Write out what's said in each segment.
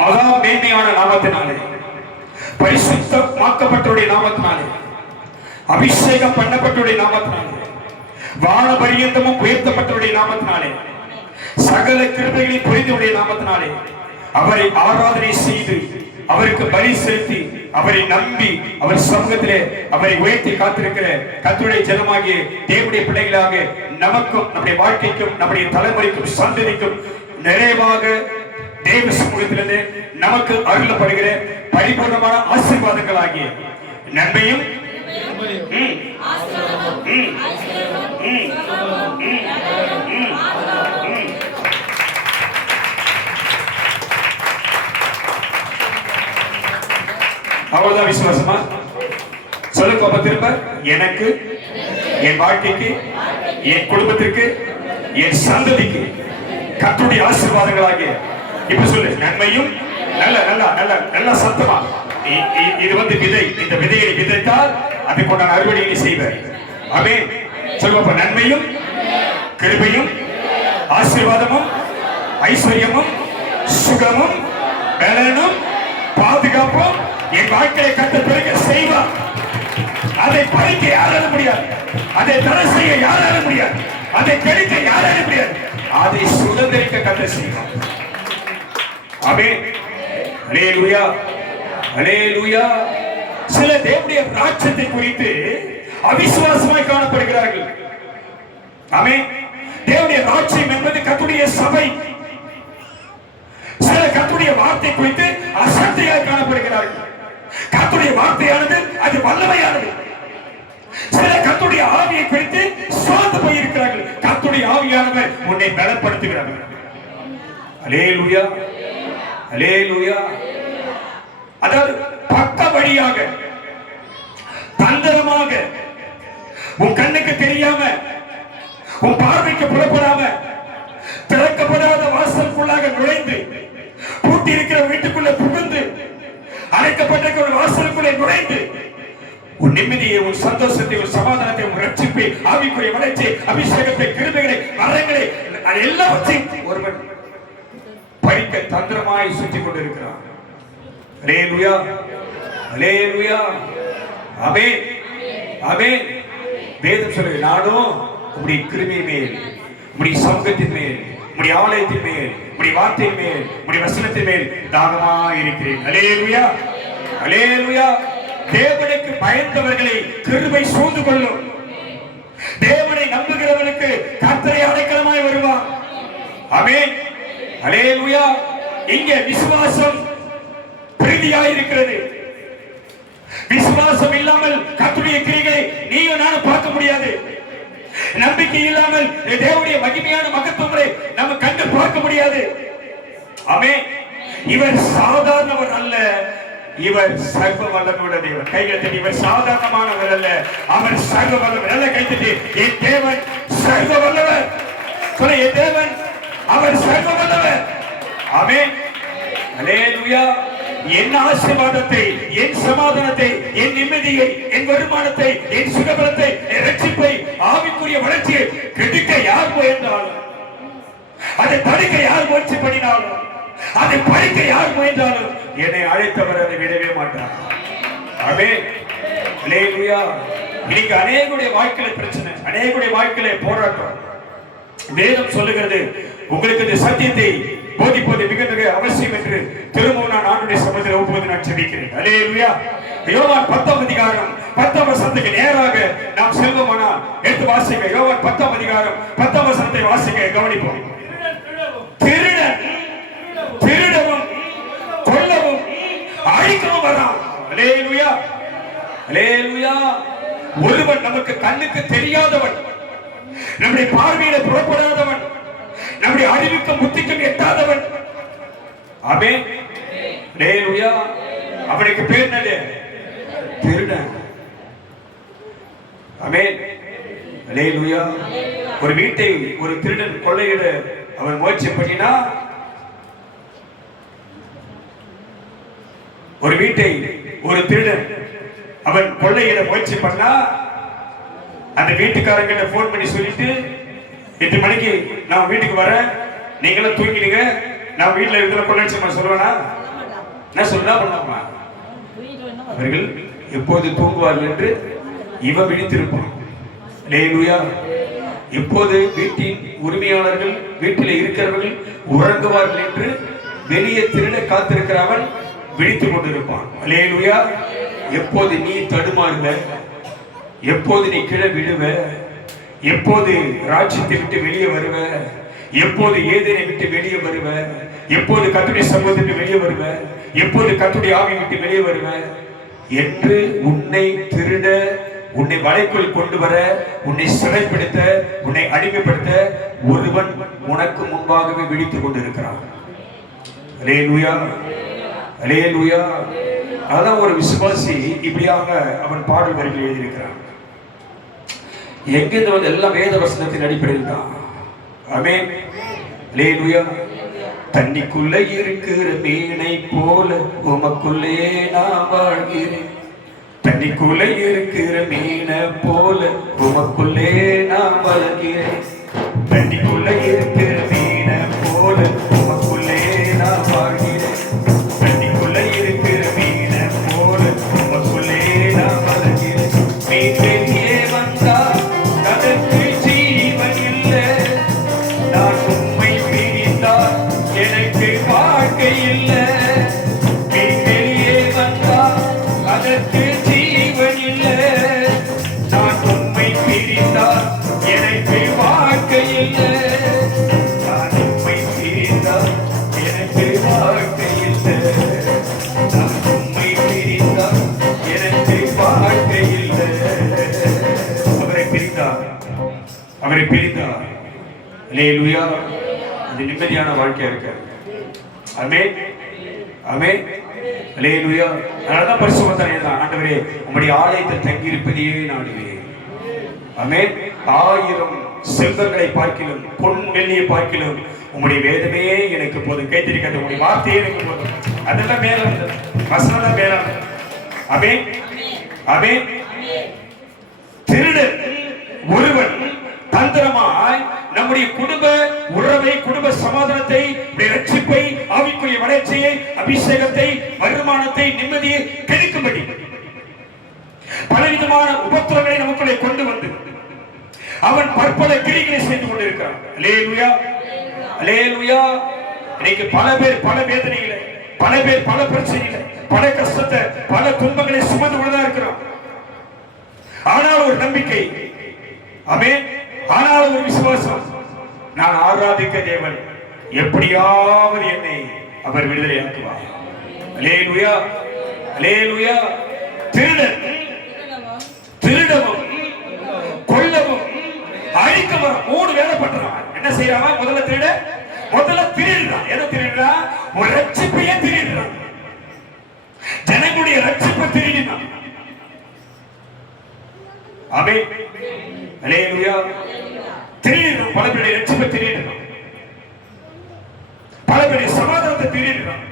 மகா மேன்மையான நாமத்தினாலே, பரிசுத்தமாக்கப்பட்டவருடைய நாமத்தினாலே, அபிஷேகம் பண்ணப்பட்டவருடைய நாமத்தினாலே, வான பரியந்தமும் உயர்த்தப்பட்டவருடைய நாமத்தினாலே, சகல கிருபைகளை புரிந்தவருடைய நாமத்தினாலே அவரை ஆராதனை செய்து அவருக்கு பலி செலுத்தி அவரை நம்பி அவர் சமூகத்திலே அவரை உயர்த்தி காத்திருக்கிற கர்த்தருடைய ஜனமாகிய தேவனுடைய பிள்ளைகளாக நமக்கும் நம்முடைய வாழ்க்கைக்கும் நம்முடைய தலைமுறைக்கும் சந்ததிக்கும் நிறைவாக தேவ சமூகத்திலிருந்து நமக்கு அருளப்படுகிற பரிபூர்ணமான ஆசீர்வாதங்களாகிய நன்மையும் அவ்வளவுதான். விசுவாசமா சொல்லுங்க திரும்ப. எனக்கு, என் வாழ்க்கைக்கு, என் குடும்பத்திற்கு, என் சந்ததிக்கு கர்த்தருடைய ஆசீர்வாதங்களாகிய, இப்ப சொல்லு, நன்மையும், நல்ல நல்ல நல்ல நல்ல சத்தமா, இது விதை. இந்த விதையை விதைத்தால் அதுக்குண்டான அறுவடையை செய்வார். ஆமென். சொல்லுங்க. நன்மையும், கிருபையும், ஆசீர்வாதமும், ஐஸ்வர்யமும், சுகமும், பலனும், பாதுகாப்பும் என் வாழ்க்கையை கட்ட பிறகு செய்வார். அதை பறிக்க யாரால முடியாது, அதை தடை செய்ய யாரால முடியாது, அதை கெடுக்க யாரால முடியாது, அதை சுதந்திரிக்க கட்ட செய்வார். ஆமென். அல்லேலூயா, அல்லேலூயா. சில தேவனுடைய ராஜ்யத்தை குறித்து அவிசுவாசமாய் காணப்படுகிறார்கள். ஆமென். தேவனுடைய ராஜ்யம் என்பது கர்த்தருடைய சபை. சில கர்த்தருடைய வார்த்தை குறித்து அசட்டையாய் காணப்படுகிறார்கள். கர்த்தருடைய வார்த்தையானது அது வல்லமையானது. சில கர்த்தருடைய ஆவியை குறித்து சோர்ந்து போயிருக்கிறார்கள். கர்த்தருடைய ஆவியானவர் உன்னை பலப்படுத்துகிறார்கள். அல்லேலூயா, அல்லேலூயா. அதாவது பக்க வழியாக தந்திரமாக உன் கண்ணுக்கு தெரியாம உன் பார்வைக்கு புலப்படாம திறக்கப்படாத வாசலுக்குள்ளாக நுழைந்து பூட்டி இருக்கிற வீட்டுக்குள்ள புகுந்து அழைக்கப்பட்ட ஒரு வாசலுக்குள்ளே நுழைந்து உன் நிம்மதியை, உன் சந்தோஷத்தை, உன் சமாதானத்தை, உன் ரட்சிப்பை, ஆவிக்குரிய வளர்ச்சி, அபிஷேகத்தை, கிருபைகளை, வரங்களை எல்லாவற்றையும் ஒருவன் பறிக்க தந்திரமாய் சுற்றி கொண்டிருக்கிறான். அல்லேலூயா, அல்லேலூயா. ஆமென், ஆமென். வேதம் சொல்லுது, நானும் உம்முடைய கிருபை மேல், உம்முடைய சமூகத்தின் மேல், உம்முடைய ஆலயத்தின் மேல், உம்முடைய வார்த்தையின் மேல், உம்முடைய வசனத்தின் மேல் தாகமாய் இருக்கிறேன். அல்லேலூயா, அல்லேலூயா. தேவனுக்கு பயந்தவர்களை கிருபை சூழ்ந்து கொள்ளும். தேவனை நம்புகிறவனுக்கு கர்த்தரை அடைக்கலமாய் வருவார். ஆமென், அல்லேலூயா. இங்கே விசுவாசம் பிரீதியாய் இருக்கிறது. விசுவாசம் இல்லாமல் கர்த்தருடைய கிரியைகளை நீயும் நானும் பார்க்க முடியாது. நம்பிக்கை இல்லாமல் தேவனுடைய மகிமையான மகத்துவங்களை நம்ம கண்டு பார்க்க முடியாது. ஆமென். இவர் சாதாரணவர் அல்ல, இவர் சர்வ வல்லமையுள்ள தேவன். கைகளை தட்டி, இவர் சாதாரணமானவர் அல்ல, அவர் சர்வ வல்லவர். நல்ல கை தட்டி, என் தேவன் சர்வ வல்லவர். சொல்ல, என் தேவன் அவர் சர்வ வல்லவர். ஆமென், அல்லேலூயா. என் ஆசீர்வாதத்தை, என் சமாதானத்தை, என் நிம்மதியை, என் வருமானத்தை, என் சுகபலத்தை, என் ரட்சிப்பை, ஆவிக்குரிய வளர்ச்சியை கெடுக்க யார் முயன்றாலும், அதை தடுக்க யார் முயற்சி பண்ணினாலும், அதை பறிக்க யார் முயன்றாலும் என்னை அழைத்தவர் அதை விடவே மாட்டார். ஆமென், அல்லேலூயா. இன்னைக்கு அநேகருடைய வாழ்க்கையில பிரச்சனை, அநேகருடைய வாழ்க்கையில போராட்டம். வேதம் சொல்லுகிறது, உங்களுக்கு இந்த சத்தியத்தை போதிப்பது மிக மிக அவசியம் என்று திரும்பவும் நான் ஆண்டுடைய சமூகத்தில் ஒப்புவது நான் ஜெபிக்கிறேன். அல்லேலூயா. யோவான் 10ஆம் அதிகாரம் 10ஆம் வசனத்துக்கு நேராக நாம் செல்வோமானால் எடுத்து வாசிக்க. யோவான் 10ஆம் அதிகாரம் 10ஆம் வசனத்தை வாசிக்க கவனிப்போம். திருடன் திருடவும் கொல்லவும் அழிக்கவும் வரான். அல்லேலூயா, அல்லேலூயா. ஒருவன் நமக்கு கண்ணுக்கு தெரியாதவன், நம்முடைய பார்வையில புறப்படாதவன், நம்முடைய அறிவுக்கும் புத்திக்கும் எட்டாதவன். ஆமென், அல்லேலூயா. அவனுக்கு பேர் என்னது? திருடன். ஆமென், அல்லேலூயா. ஒரு வீட்டை ஒரு திருடன் கொள்ளையிட அவன் முயற்சி பண்ணினா, ஒரு வீட்டை ஒரு திருடன் அவன் கொள்ளையிட முயற்சி பண்ணா, அந்த வீட்டுக்காரங்கிட்ட போன் பண்ணி சொல்லிட்டு 8 மணிக்கு நான் வீட்டுக்கு வரேன், நீங்களும் தூங்கிடுங்க, நான் வீட்டுல இருக்கிற கொள்ளடிச்சமா சொல்லுவேனா? என்ன சொல்றா பண்ணாமா? அவர்கள் எப்போது தூங்குவார்கள் என்று இவன் விழித்திருப்பான். அல்லேலூயா. எப்போது வீட்டின் உரிமையாளர்கள் வீட்டில் இருக்கிறவர்கள் உறங்குவார்கள் என்று வெளியே திருட காத்திருக்கிறவன் விழித்துக் கொண்டிருப்பான். அல்லேலூயா. எப்போது நீ தடுமாறுவ, எப்போது நீ கீழே விடுவ, எப்போது ராஜ்யத்தை விட்டு வெளியே வருவ, எப்போது ஏதேனை விட்டு வெளியே வருவ, எப்போது கர்த்தருடைய சமூகத்துக்கு வெளியே வருவ, எப்போது கர்த்தருடைய ஆவி விட்டு வெளியே வருவ என்று உன்னை திருட, உன்னை வலைக்குள் கொண்டு வர, உன்னை சிறைப்படுத்த, உன்னை அடிமைப்படுத்த ஒருவன் உனக்கு முன்பாகவே விழித்துக் கொண்டிருக்கிறான். அல்லேலூயா, அல்லேலூயா. அதான் ஒரு விசுவாசி இப்படியாக அவன் பாடல் வரிகள் எழுதியிருக்கிறான். எங்கிருந்து வந்து எல்லாம் வேத வசனத்தின் அடிப்படையில் தான். ஆமென். அல்லேலூயா. தண்ணிக்குள்ள இருக்கிற மீனை போல உமக்குள்ளே நான் வாழ்கிறேன். தண்ணிக்குள்ள இருக்கிற மீனை போல உமக்குள்ளே நான் வளர்கிறேன். தண்ணிக்குள்ள இருக்கிற மீனை போல உமக்குள்ளே நான் வாழ்கிறேன். தண்ணிக்குள்ள இருக்கிற மீனை போல உமக்குள்ளே நான் வளர்கிறேன். மீன் வெளியே வந்தா அதற்கு ஜீவன் இல்லை. நான் உம்மை பிரிந்தால் எனக்கு வாழ்க்கை இல்லை. மீன் வெளியே வந்தா அதற்கு ஜீவன் இல்லை. நான் உம்மை பிரிந்தால் எனக்கு வாழ்க்கை இல்லை. நான் உம்மை பிரிந்தால் எனக்கு வாழ்க்கை இல்லை. நான் உம்மை பிரிந்தால் எனக்கு வாழ்க்கை இல்லை. அவரை பிரிந்தார், அவரை பிரிந்தார். அல்லேலூயா. அது நிம்மதியான வாழ்க்கையா இருக்கு. ஆமென், ஆமென், அல்லேலூயா. அதனாலதான் பரிசுத்தவான்கள் எழுதுறாங்க, ஆண்டவரே உம்முடைய ஆலயத்தில் தங்கி இருப்பதையே நாடுவேன். ஆமென். 1000 செல்வங்களை பார்க்கிலும் பொன் வெள்ளியை பார்க்கிலும் உம்முடைய வேதமே எனக்கு போதும். கைத்தறிக்காத உம்முடைய வார்த்தையே எனக்கு போதும். அதெல்லாம் மேல வசனம் மேல. ஆமென், ஆமென். திருடன் ஒருவன் தந்திரமாய் நம்முடைய குடும்ப உறவை, குடும்ப சமாதானத்தை, ரட்சிப்பை, ஆவிக்குரிய வளர்ச்சியை, அபிஷேகத்தை, வருமானத்தை, நிம்மதியை கெடுக்கும்படி பலவிதமான உபத்திரங்களை நமக்குள்ளே கொண்டு வந்து அவன் பற்பல கிரிகளை செய்து கொண்டிருக்கிறான். அல்லேலூயா, அல்லேலூயா. இன்னைக்கு பல பேர் பல வேதனைகளை, பல பேர் பல பிரச்சனைகளை, பல கஷ்டத்தை, பல துன்பங்களை சுமந்து கொண்டுதான் இருக்கிறோம். ஆனால் ஒரு நம்பிக்கை, ஆமென். ஆனால் ஒரு விசுவாசம், நான் ஆராதிக்க தேவன் எப்படியாவது என்னை அவர் விடுதலை ஆக்குவார். அல்லேலூயா, அல்லேலூயா. திருடன் திருடவும் கொல்லவும் அழிக்கவும் 3 வேலை பண்றான். என்ன செய்யறான்? முதல்ல திருடுறான். எதை திருடுறான்? ஒரு ரட்சிப்பையே திருடுறான். ஜனங்களுடைய ரட்சிப்பை திருடினான். ஆமென், அல்லேலூயா. திருடினான். பல பேருடைய ரட்சிப்பை திருடினான். பல பேருடைய சமாதானத்தை திருடினான்.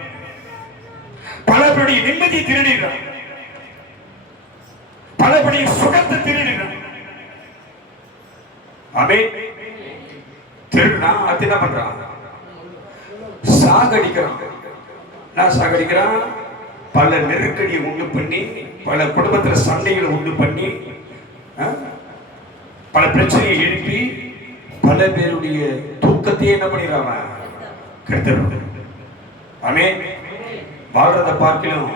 பல பேருடைய நிம்மதியை திருடினான். பல பேருடைய சுகத்தை திருடினான். ஆமென். திருடுனா அது என்ன பண்றான்? சாகடிக்கிறான். நான் சாகடிக்கிறான். பல நெருக்கடியை உண்டு பண்ணி, பல குடும்பத்துல சண்டைகளை உண்டு பண்ணி, பல பிரச்சனையை எழுப்பி, பல பேருடைய தூக்கத்தையே என்ன பண்ணிடுறான்? கெடுத்துறது. ஆமென். வாழ்றத பார்க்கலாம்,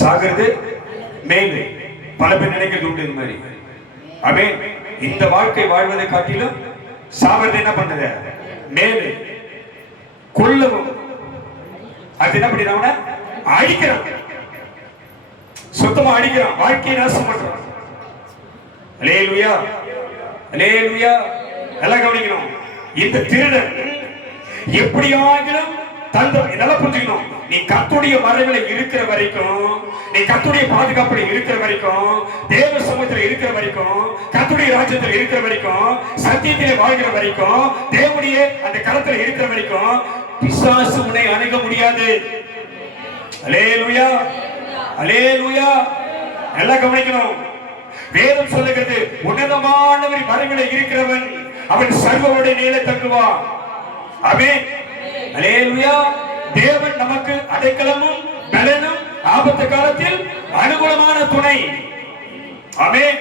சாகிறது மேலே. பல பேர் நினைக்கிறது உண்டு இந்த மாதிரி. ஆமென். இந்த வாழ்க்கை வாழ்வதை காட்டிலும் சாவது என்ன பண்ணுது? மேலே. கொல்லவும் அது என்ன பண்ணிடுறாங்க? அழிக்கிறான். சுத்தமா அழிக்கிறான். வாழ்க்கையை நாசம் பண்றான். அல்லேலூயா, அல்லேலூயா. எல்லாம் கவனிக்கணும். இந்த திருடன் எப்படியாகிலும் தந்தம் நல்லா புரிஞ்சுக்கணும். நீ கர்த்தருடைய மறைவில இருக்கிற வரைக்கும், நீ கர்த்தருடைய பாதுகாப்புல இருக்கிற வரைக்கும், தேவ சமூகத்தில் இருக்கிற வரைக்கும், கர்த்தருடைய ராஜ்யத்தில் இருக்கிற வரைக்கும், சத்தியத்திலே வாழ்கிற வரைக்கும், தேவனுடைய அந்த கரத்தில் இருக்கிற வரைக்கும் பிசாசு உன்னை அணுக முடியாது. அல்லேலூயா, அல்லேலூயா. எல்லாம் கவனிக்கணும். வேதம் சொல்லுகிறது, உன்னதமானவர் மறைவில இருக்கிறவன் அவன் சர்வருடைய நீள தங்குவான். ஆமென், அல்லேலூயா. தேவன் நமக்கு அடைக்கலமும் பலனும், ஆபத்து காலத்தில் அனுகூலமான துணை. ஆமென்.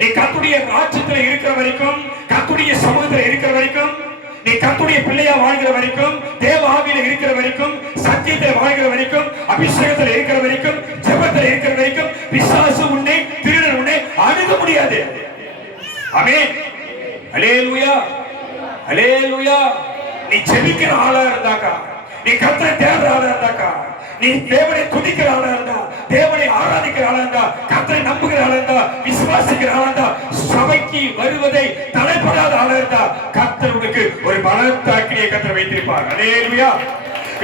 நீ கர்த்தருடைய ராஜ்யத்தில் இருக்கிற வரைக்கும், கர்த்தருடைய சமூகத்தில் இருக்கிற வரைக்கும், நீ கர்த்தருடைய பிள்ளையா வாழ்கிற வரைக்கும், தேவ ஆவியில இருக்கிற வரைக்கும், சத்தியத்தில் வாழ்கிற வரைக்கும், அபிஷேகத்தில் இருக்கிற வரைக்கும், ஜெபத்தில் இருக்கிற வரைக்கும், பிசாசு உன்னை, திருடன் உன்னை அணுக முடியாது. ஆமென். அல்லேலூயா, அல்லேலூயா. நீ ஜெபிக்கிற ஆளா இருந்தாக்கா, நீ கர்த்தரை தேடுற ஆளா இருந்தாக்கா, நீ தேவனை துதிக்கிற ஆளா இருந்தா, தேவனை ஆராதிக்கிற ஆளா இருந்தா, கர்த்தரை நம்புகிற ஆளா இருந்தா, விசுவாசிக்கிற ஆளா இருந்தா, சபைக்கு வருவதை தடைப்படாத ஆளா இருந்தா, கர்த்தர் உனக்கு ஒரு பலத்த அக்கினியை கர்த்தர் வைத்திருப்பார். அல்லேலூயா.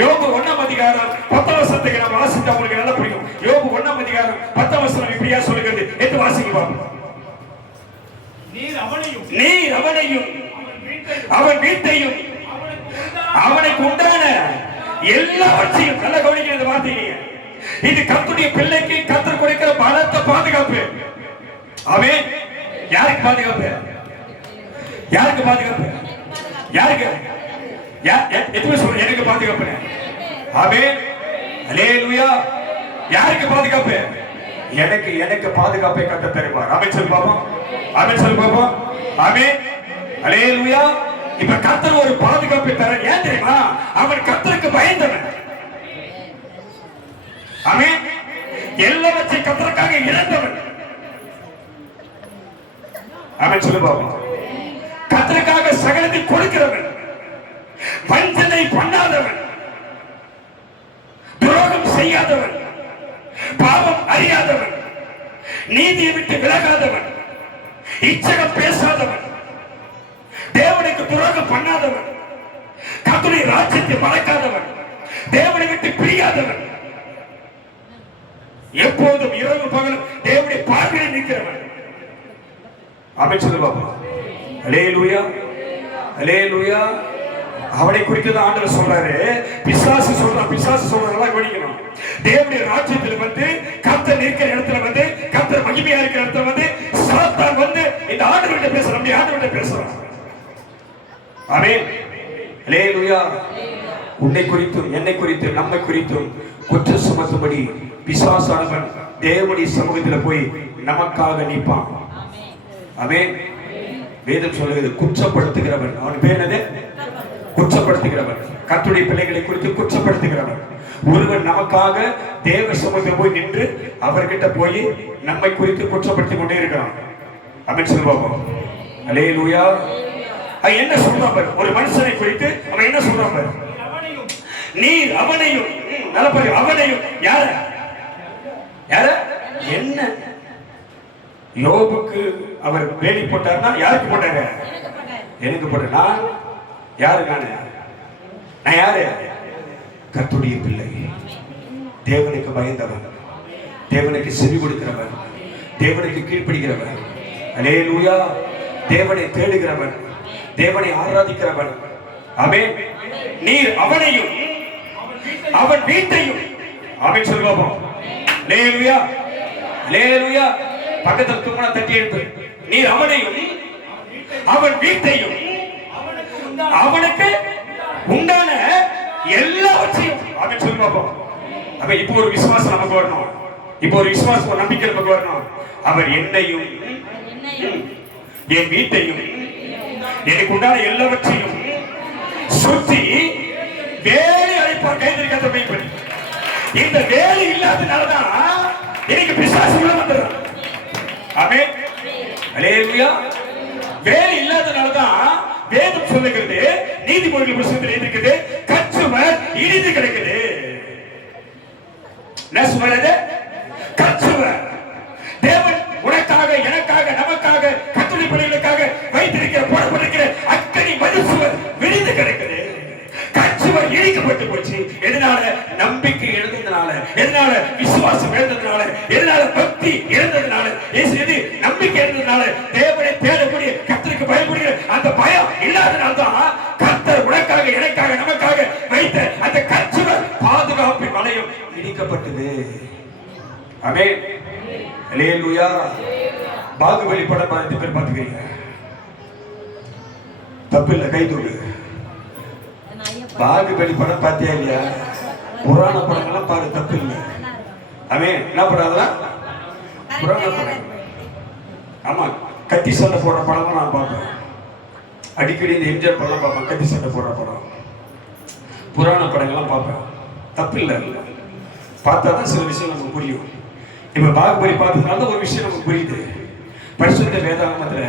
யோபு 1ஆம் அதிகாரம் 10ஆம் வசனத்தை நான் வாசித்தா உங்களுக்கு நல்லா புரியும். யோபு 1ஆம் அதிகாரம் 10ஆம் வசனம் இப்படியா சொல்லுகிறது. எடுத்து வாசிங்க பாப்போம். நீர் அவனையும் அவன் வீட்டையும் அவனுக்கு உண்டான எல்லாவற்றையும் நல்ல கவனிக்கிறது வார்த்தைங்க. இது கர்த்தருடைய பிள்ளைக்கு கர்த்தர் கொடுக்கிற பலத்த பாதுகாப்பு. ஆமென். யாருக்கு பாதுகாப்பு? யாருக்கு பாதுகாப்பு? யாருக்கு? எதுவும் சொல்ற எனக்கு பாதுகாப்பு. ஆமென். அல்லேலூயா. யாருக்கு பாதுகாப்பு? எனக்கு பாதுகாப்பை கர்த்தர் தருவார். ஆமென் சொல்லு பாப்போம். ஆமென் சொல்லு பாப்போம். ஆமென். அல்லேலூயா. இப்ப கர்த்தர் ஒரு பாதுகாப்பை தர. ஏன் தெரியுமா? அவன் கர்த்தருக்கு பயந்தவன். ஆமென். எல்லாவற்றையும் கர்த்தருக்காக இழந்தவன். ஆமென் சொல்லு பாப்போம். கர்த்தருக்காக சகலத்தை கொடுக்கிறவன், வஞ்சனை பண்ணாதவன், துரோகம் செய்யாதவன், பாவம் அறியாதவன், நீதியை விட்டு விலகாதவன், இச்சகம் பேசாதவன், தேவனுக்கு துரோகம் பண்ணாதவன், கர்த்தருடைய ராஜ்யத்தை மறக்காதவன், தேவனை விட்டு பிரியாதவன், எப்போதும் இரவு பகலும் தேவனுடைய பார்வையில் நிற்கிறவன். ஆமென் சொல்லு பாப்பா. அல்லேலூயா, அல்லேலூயா. அவனை குறித்து தான் ஆண்டவர் சொல்றாரு. பிசாசு சொல்றாங்க கவனிக்கணும். தேவனுடைய ராஜ்யத்தில் வந்து கர்த்தர் நிற்கிற இடத்துல வந்து, கர்த்தர் மகிமையா இருக்கிற இடத்துல வந்து சாத்தான் வந்து இந்த ஆண்டவர்கிட்ட பேசுறான், நம்ம ஆண்டவர்கிட்ட பேசுறான். ஆமென். அல்லேலூயா. உன்னை குறித்தும் என்னை குறித்தும் நம்மை குறித்தும் குற்றம் சுமத்தும்படி பிசாசானவன் தேவனுடைய சமூகத்தில் போய் நமக்காக நிற்பான். ஆமென். வேதம் சொல்லுகிறது குற்றப்படுத்துகிறவன். அவன் பேர் என்னது? குற்றப்படுத்துகிறவன். கர்த்தருடைய பிள்ளைகளை குறித்து குற்றப்படுத்துகிறவன். ஒருவன் நமக்காக தேவ சமூகத்தில் போய் நின்று அவர்கிட்ட போய் நம்மை குறித்து குற்றப்படுத்திக் கொண்டே இருக்கிறான். ஆமென் சொல்லுவோம். அல்லேலூயா. என்ன சொல்றான் பாரு, ஒரு மனுஷனை குறித்து அவன் என்ன சொல்றான் பாரு. நீர் அவனையும், நல்ல பாரு, அவனையும் யார யார என்ன யோபுக்கு அவர் வேலி போட்டார்னா யாருக்கு போட்டாரு? எனக்கு போட்ட. நான் யாரு? நான் யாரு? கர்த்தருடைய பிள்ளை, தேவனுக்கு பயந்தவன், தேவனுக்கு செவி கொடுக்கிறவன், தேவனுக்கு கீழ்ப்படுகிறவன். அல்லேலூயா. தேவனை தேடுகிறவன், தேவனை ஆராதிக்கிறவன். ஆமென். நீர் அவனையும் அவன் வீட்டையும். ஆமென் சொல்லுவோம். அல்லேலூயா, அல்லேலூயா. பக்கத்துல தூங்கன தட்டி எடுத்து, நீர் அவனையும் அவன் வீட்டையும் அவனுக்கு உண்டான எல்லாவற்றையும். ஆமென் சொல்லுவோம். அப்ப இப்போ ஒரு விசுவாசம் நமக்கு வரணும். இப்போ ஒரு விசுவாசம், ஒரு நம்பிக்கை நமக்கு வரணும். அவர் என்னையும் என் வீட்டையும் எனக்கு உண்டான எல்லாவற்றையும் சுற்றி வேலை அழைப்பார். கைதிரிக்காத போய் இந்த வேலை இல்லாதனாலதான் எனக்கு பிசாசு உள்ள வந்துடும். ஆமென். அல்லேலூயா. வேலை இல்லாதனாலதான் வேதம் சொல்லுகிறது, நீதிமொழிகள் புத்தகத்தில் எழுதியிருக்கிறது, கச்சுவர் இடிந்து கிடக்குது. என்ன சொல்றது? கச்சுவர். தேவன் உனக்காக, எனக்காக, நமக்காக, கர்த்தருடைய பிள்ளைகளுக்காக வைத்திருக்கிற போடப்பட்டிருக்கிற அக்கனி மதுசுவர் விரிந்து கிடக்குது. கச்சுவர் இடிக்கப்பட்டு போச்சு. எதனால? நம்பிக்கை இழந்ததுனால. எதனால? விசுவாசம் இழந்ததுனால. எதனால? பக்தி இழந்ததுனால. எது? நம்பிக்கை இழந்ததுனால. தேவனை தேடக்கூடிய, கர்த்தருக்கு பயப்படுகிற அந்த பயம் இல்லாதனால்தான் கர்த்தர் உனக்காக, எனக்காக, நமக்காக வைத்த அந்த கச்சுவர் பாதுகாப்பின் வளையம் இடிக்கப்பட்டது. ஆமென். அல்லேலூயா. பாகுபலி படம் பார்த்து பேர் பார்த்துக்கிறீங்க, தப்பு இல்லை, கை தூக்கு. பாகுபலி படம் பார்த்தியா இல்லையா? புராண படங்கள்லாம் பாரு, தப்பு இல்லை. அவன் என்ன படம் அதெல்லாம்? புராண படம். ஆமா, கத்தி சண்டை போடுற படம் நான் பார்ப்பேன் அடிக்கடி. இந்த எம்ஜிஆர் படம் பார்ப்பேன், கத்தி சண்டை போடுற படம், புராண படங்கள்லாம் பார்ப்பேன். தப்பு இல்லை, பார்த்தா தான் சில விஷயம் நமக்கு புரியும். இப்ப பாகுபலி பார்த்ததுனால ஒரு விஷயம் நமக்கு புரியுது. பரிசுத்த வேதாகமத்துல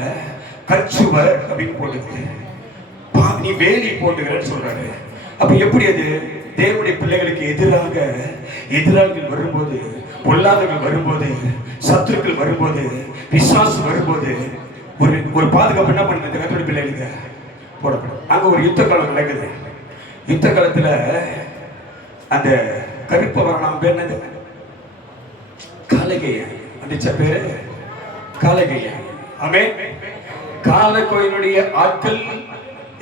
கச்சுவர் அப்படின்னு போட்டுது, நீ வேலி போட்டுக்கிறன்னு சொல்றாரு. அப்ப எப்படி அது? தேவனுடைய பிள்ளைகளுக்கு எதிராளிகள் வரும்போது, பொல்லாதவர்கள் வரும்போது, சத்துருக்கள் வரும்போது, விசுவாசம் வரும்போது ஒரு பாதுகாப்பு என்ன பண்ணுது? கர்த்தருடைய பிள்ளைகளுக்கு போடப்படும். அங்க ஒரு யுத்த காலம் நடக்குது. யுத்த காலத்துல அந்த கருப்பு வரணம் பேர் என்னது? காலகையன். அந்த பேரு காலகையன். ஆமென். காலகோயினுடைய ஆட்கள்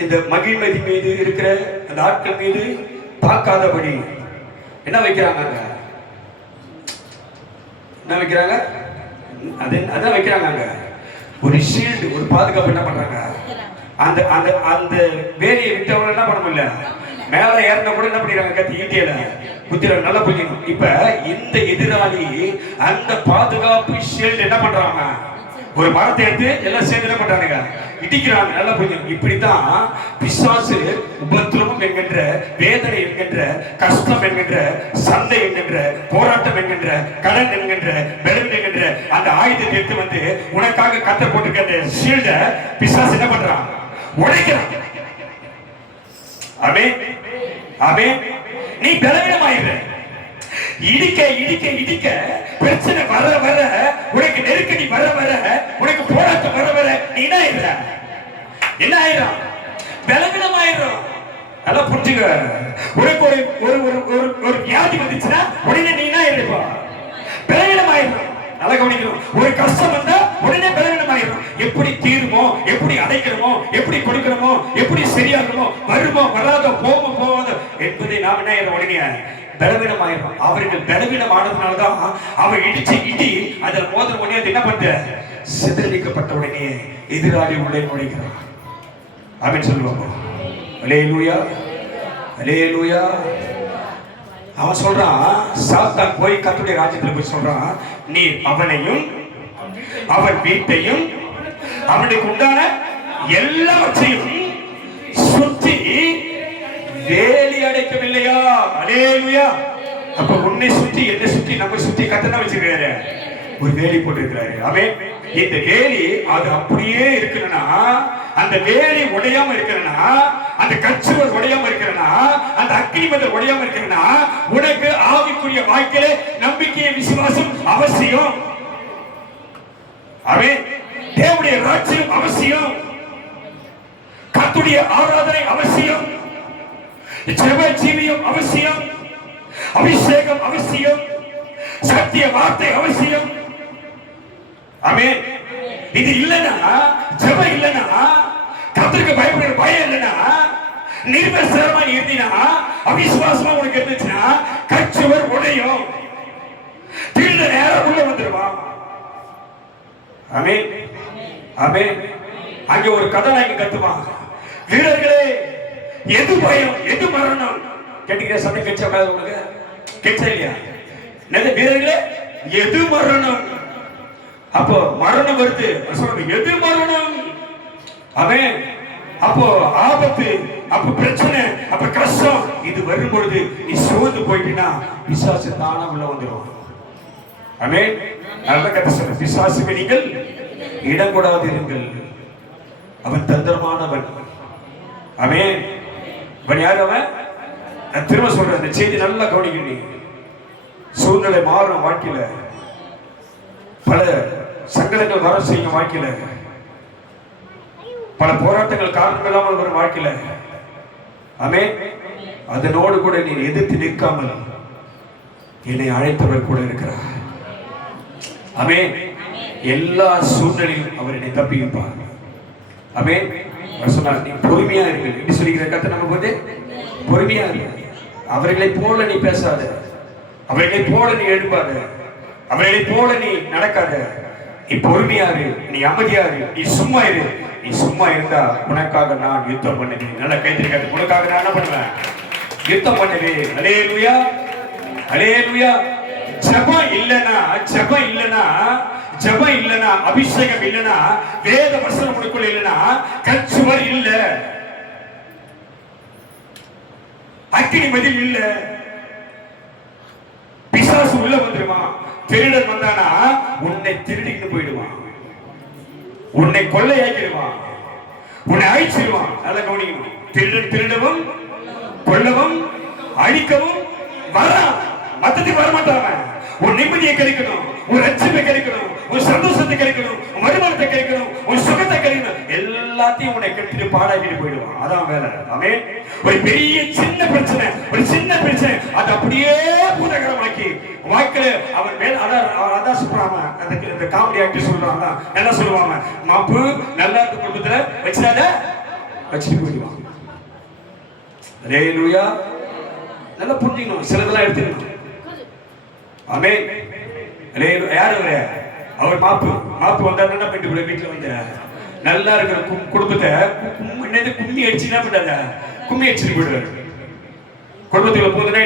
இந்த மகிழ்மதி மீது இருக்கிற அந்த ஆட்கள் மீது தாக்காதபடி என்ன வைக்கிறாங்க? என்ன வைக்கிறாங்க? அதான் வைக்கிறாங்க. ஒரு ஷீல்டு, ஒரு பாதுகாப்பு என்ன பண்றாங்க? அந்த அந்த அந்த வேலையை விட்டவங்க என்ன பண்ண முடியல, மேல ஏறின கூட என்ன பண்ணிடுறாங்க? கத்தி ஈட்டியில குத்திர நல்லா புரிஞ்சுக்கணும். இப்ப இந்த எதிராளி அந்த பாதுகாப்பு ஷீல்டு என்ன பண்றாங்க? ஒரு மரத்தை எடுத்து எல்லாம் சேர்ந்து என்ன பண்றாங்க? இடிக்கிறாங்க. நல்லா புரியும். இப்படித்தான் பிசாசு உபத்திரவம் என்கின்ற, வேதனை என்கின்ற, கஷ்டம் என்கின்ற, சந்தை என்கின்ற, போராட்டம் என்கின்ற, கடன் என்கின்ற, பெரும் என்கின்ற அந்த ஆயுதத்தை எடுத்து வந்து உனக்காக கத்த போட்டுக்கிற ஷீல்ட பிசாசு என்ன பண்றான்? உடைக்கிறான். ஆமென், ஆமென். நீ பலவீனமாயிர, இடிக்க இடிக்க இடிக்க பிரச்சனை வர வர, உனக்கு நெருக்கடி வர வர, உனக்கு போராட்டம் வர வர நீ என்ன ஆயிரும்? பலவீனமாயிரும். நல்லா புரிஞ்சுக்க. உனக்கு ஒரு வியாதி வந்துச்சுன்னா உடனே நீ என்ன ஆயிருப்பா? பலவீனமாயிரும். நல்லா கவனிக்கணும். ஒரு கஷ்டம் வந்தா உடனே பலவீனமாயிரும். எப்படி தீருமோ, எப்படி அடைக்கிறோமோ, எப்படி கொடுக்கிறோமோ, எப்படி சரியாகுமோ, வருமோ வராதோ, போமோ போவாதோ என்பதை நாம் என்ன ஆயிரும்? உடனே பலவீனமாயிரும். அவர்கள் பலவீனமானதுனாலதான் அவன் இடி அதில் மோதிர உடனே அது என்ன பண்ண? சிதறடிக்கப்பட்ட உடனே எதிராளி உள்ளே நுழைகிறான். ஆமென் சொல்லுவாங்க. அல்லேலூயா, அல்லேலூயா. அவன் சொல்றான், சாத்தான் போய் கர்த்தருடைய ராஜ்யத்துல போய் சொல்றான், நீ அவனையும் அவன் வீட்டையும் அவனுக்கு உண்டான எல்லாவற்றையும் சுற்றி வேலி அடைக்கவில்லையா? அல்லேலூயா. அப்ப உன்னை சுற்றி, என்னை சுற்றி, நம்ம சுற்றி கர்த்தர் வச்சிருக்காரு, ஒரு வேலி போட்டிருக்கிறாரு. அவன் இந்த வேலி அது அப்படியே இருக்கணும்னா, அந்த வேலி உடையாம இருக்கணும்னா, அந்த கச்சுவர் உடையாம இருக்கணும்னா, அந்த அக்னி மதில் உடையாம இருக்கணும்னா, உனக்கு ஆவிக்குரிய வாழ்க்கையில நம்பிக்கை, விசுவாசம் அவசியம். அவன் தேவனுடைய ராஜ்யம் அவசியம், கர்த்தருடைய ஆராதனை அவசியம், ஜெப ஜீவியம் அவசியம், அபிஷேகம் அவசியம், சத்திய வார்த்தை அவசியம். ஆமென். இது இல்லனா, ஜெபம் இல்லனா, கர்த்தருக்கு பயப்படுற பயம் இல்லனா, நிர்வசரமா இருந்தீனா, அவிசுவாசமா உனக்கு இருந்துச்சுன்னா கச்சுவர் உடையும், திருட நேரம் உள்ள வந்துருவான். ஆமென், ஆமென். அங்கே ஒரு கதாநாயகன் கத்துவான், வீரர்களே எது பயம், எது மரணம்? கேட்டீங்க சமயம் கேட்சா உங்களுக்கு கேட்சா இல்லையா? வீரர்களே எது மரணம்? அப்போ மரணம் வருது, எது மரணம்? அவன் அப்போ ஆபத்து, அப்ப பிரச்சனை, அப்ப கஷ்டம் இது வரும்பொழுது நீ சோர்ந்து போயிட்டீன்னா பிசாசு தானா உள்ள வந்துடும். ஆமென். நல்ல கதை சொல்ல, பிசாசுக்கு நீங்கள் இடம் கொடாதிருங்கள், அவன் தந்திரமானவன். ஆமென். அவன் யார்? அவன் நான் திரும்ப சொல்றேன், இந்த செய்தி நல்லா கவனிக்கணும். சூழ்நிலை மாறும் வாழ்க்கையில, பல சங்கடங்கள் வர செய்யும் வாழ்க்கையில, பல போராட்டங்கள் காரணம் இல்லாமல் வரும் வாழ்க்கையில. ஆமென். அதனோடு கூட நீ எதிர்த்து நிற்காமல் என்னை அழைத்தவர் கூட இருக்கிறார். ஆமென். எல்லா சூழ்நிலையும் அவர் என்னை தப்பிப்பார். ஆமென். சொன்னார், நீ பொறுமையா இருக்கு என்று சொல்லிக்கிற கத்தை நம்ம போது பொறுமையா இருக்கு. அவர்களை போல நீ பேசாத, அவர்களை போல நீ எழுப்பாத, அவர்களை போல நீ நடக்காத. நீ பொறுமையா இரு, நீ அமைதியா இரு, நீ சும்மா இரு, நீ சும்மா இருந்தா உனக்காக நான் யுத்தம் பண்ணுவேன். நல்ல கைத்திருக்காது. உனக்காக நான் என்ன பண்ணுவேன்? யுத்தம் பண்ணுவேன். அல்லேலூயா, அல்லேலூயா. ஜெபம் இல்லனா, ஜெபம் இல்லனா, ஜெபம் இல்லனா, அபிஷேகம் இல்லனா, வேத வசனம் உனக்குள்ள இல்லனா, கச்சுவர் இல்ல, அக்கினி மதில் இல்ல, பிசாசு உள்ள வந்துருவான். திருடன் வந்தானா உன்னை திருடிட்டு போயிடுவான், உன்னை கொள்ளையாக்கிடுவான், உன்னை அழிச்சிடுவான். நல்லா கவனிக்கணும். திருடன் திருடவும் கொல்லவும் அழிக்கவும் வரான், மத்தத்துக்கு வரமாட்டாங்க. உன் நிம்மதியை கிடைக்கணும், உன் ரட்சிப்பை கிடைக்கணும், உன் சந்தோஷத்தை கிடைக்கணும், உன் வருமானத்தை கிடைக்கணும், உன் சுகத்தை கிடைக்கணும், எல்லாத்தையும் உன்னை கெடுத்துட்டு பாடாக்கிட்டு போயிடுவான். அதான் வேலை. ஆமென். ஒரு பெரிய சின்ன பிரச்சனை, ஒரு சின்ன பிரச்சனை அது அப்படியே பூதகரமாக்கி வாழ்க்கையில அவன் மேல அதான் சொல்றாங்க. அதுக்கு இந்த காமெடி ஆக்டர் சொல்றாங்க, என்ன சொல்லுவாங்க, மாப்பு நல்லா இருக்க குடும்பத்துல வச்சிடாத, வச்சுட்டு போயிடுவான். அல்லேலூயா. நல்லா புரிஞ்சுக்கணும், சிலதெல்லாம் எடுத்துக்கணும். ஆமென். யாரு அவர் மாப்பு வந்தா என்ன பண்ணிட்டு வீட்டுல வந்து நல்லா இருக்கிற குடும்பத்தை கும்மி அடிச்சு என்ன பண்றாங்க, கும்மி அடிச்சுட்டு போயிடுவாரு. குடும்பத்துக்குள்ள போதுனா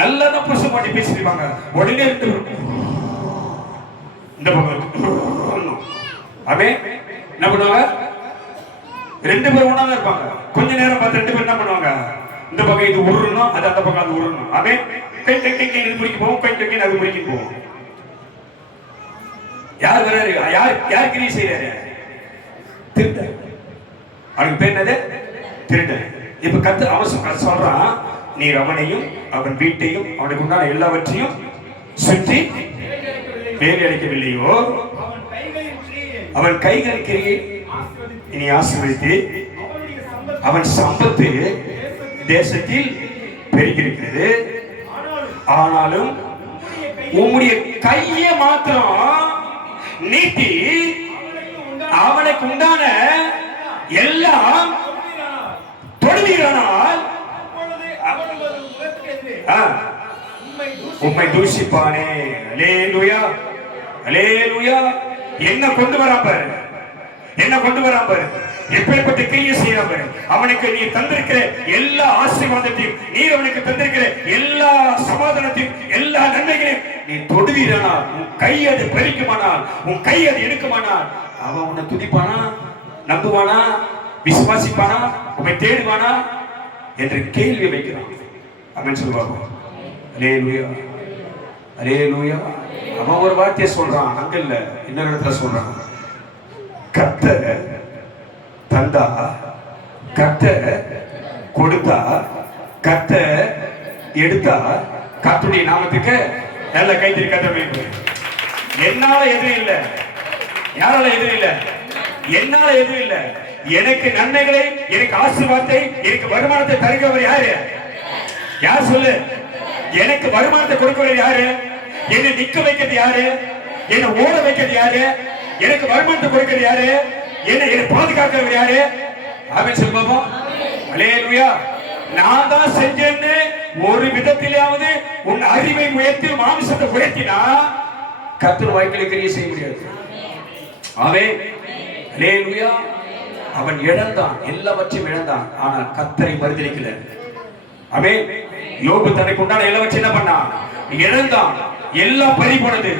நல்லா தான் புருஷன் பாட்டி பேசிருப்பாங்க. உடனே இந்த பக்கம் ஆமென். என்ன பண்ணுவாங்க, ரெண்டு பேரும் ஒண்ணாதான் இருப்பாங்க. கொஞ்ச நேரம் பார்த்து ரெண்டு பேரும் என்ன பண்ணுவாங்க, இந்த பக்கம் இது உருணும், அது அந்த பக்கம் அது உருணும். ஆமென். கை கை கை இது முடிக்க போவோம், கை கை அது முடிக்க போவோம். யார் வராரு, யார் கிரியை செய்யறாரு? திருடன். அவனுக்கு பேர் என்னது? திருடன். இப்ப கத்து அவன் சொல்றான், நீ அவனையும் அவன் வீட்டையும் அவனுக்கு உண்டான எல்லாவற்றையும் சுற்றி வேலை அளிக்கவில்லையோ, அவன் கைகள் கிரியை இனி ஆசீர்வதித்து அவன் சம்பத்து தேசத்தில் பெருகியிருக்கிறது. ஆனாலும் உம்முடைய கையை மாத்திரம் நீட்டி அவனுக்கு உண்டான எல்லாம் தொடுவீரானால் உம்மை தூஷிப்பானே. அல்லேலூயா, அல்லேலூயா. என்ன கொண்டு வரான் பாரு, என்ன கொண்டு வரான் பாரு, எப்பேற்பட்ட கிரியை செய்யறான் பாரு. அவனுக்கு நீ தந்திருக்கிற எல்லா ஆசீர்வாதத்தையும், நீ அவனுக்கு தந்திருக்கிற எல்லா சமாதானத்தையும், எல்லா நன்மைகளையும் நீ தொடுவீரானால், உன் கை அது பறிக்குமானால், உன் கை அது எடுக்குமானால், அவன் உன்னை துதிப்பானா, நம்புவானா, விசுவாசிப்பானா, உன்னை தேடுவானா என்று கேள்வி வைக்கிறான். அவன் சொல்லுவாங்க. அல்லேலூயா, அல்லேலூயா. அவன் ஒரு வார்த்தையை சொல்றான், அங்க இல்ல இன்னொரு இடத்துல சொல்றான். கர்த்தர் தந்தா, கர்த்தர் கொடுத்தா, கர்த்தர் எடுத்தா, கர்த்தருடைய நாமத்துக்கு நல்ல கைத்தறி கட்ட வேண்டும். என்னால எதுவும் இல்லை, யாரால எதுவும் இல்லை, என்னால எதுவும் இல்லை. எனக்கு நன்மைகளை, எனக்கு ஆசீர்வாதத்தை, எனக்கு வருமானத்தை தருகிறவர் யாரு? யார் சொல்லு? எனக்கு வருமானத்தை கொடுக்கிறவர் யாரு? என்னை நிக்க வைக்கிறது யாரு? என்னை ஓட வைக்கிறது யாரு? எனக்கு வருமானத்தை கொடுக்கிறது யாரு? என்னை பாதுகாக்கிறவர் யாரு? ஆமென் சொல்லு பாப்பா. அல்லேலூயா. நான் தான் செஞ்சேன்னு ஒரு விதத்திலாவது உன் அறிவை உயர்த்தி மாமிசத்தை உயர்த்தினா கர்த்தர் வாய்க்களை கிரியை செய்ய முடியாது. ஆமென். அல்லேலூயா. அவன் இழந்தான், எல்லாவற்றையும் இழந்தான், ஆனால் கர்த்தரை மறுதலிக்கல. ஆமென். யோபு தனக்கு உண்டான எல்லாவற்றையும் என்ன பண்ணான்? இழந்தான். எல்லாம் பறி போனது.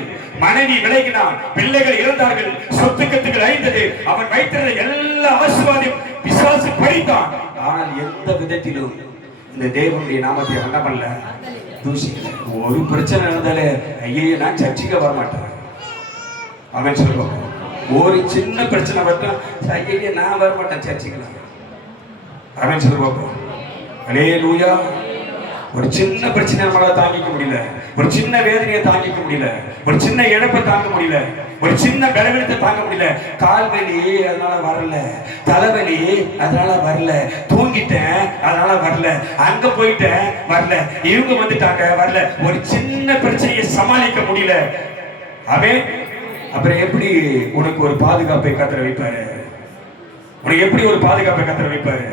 மனைவி விலகினான், பிள்ளைகள் இறந்தார்கள், சொத்து கத்துகள் அழிந்தது. அவன் வைத்திருந்த எல்லா ஆசீர்வாதம் பிசாசு பறித்தான். ஆனால் எந்த விதத்திலும் இந்த தேவனுடைய நாமத்தை என்ன பண்ணல, தூஷிக்கல. ஒரு பிரச்சனை நடந்தாலே ஐயே நான் சர்ச்சைக்கு வரமாட்டேன். அவன் சொல்லுவான், ஒரு சின்ன பிரச்சனை மட்டும் ஐயே நான் வரமாட்டேன் சர்ச்சைக்கு. அவன் சொல்லுவான். அல்லேலூயா. ஒரு சின்ன பிரச்சனை நம்மளால தாங்கிக்க முடியல, ஒரு சின்ன வேதனையை தாங்கிக்க முடியல, ஒரு சின்ன இழப்பை தாங்க முடியல, ஒரு சின்ன பலவீனத்தை தாங்க முடியல. கால்வலி அதனால வரல, தலைவலி அதனால வரல, தூங்கிட்டேன் அதனால வரல, அங்க போயிட்டேன் வரல, இவங்க வந்துட்டாங்க வரல. ஒரு சின்ன பிரச்சனையை சமாளிக்க முடியல. அவன் அப்புறம் எப்படி உனக்கு ஒரு பாதுகாப்பை கத்தர வைப்பாரு? உனக்கு எப்படி ஒரு பாதுகாப்பை கத்தர வைப்பாரு?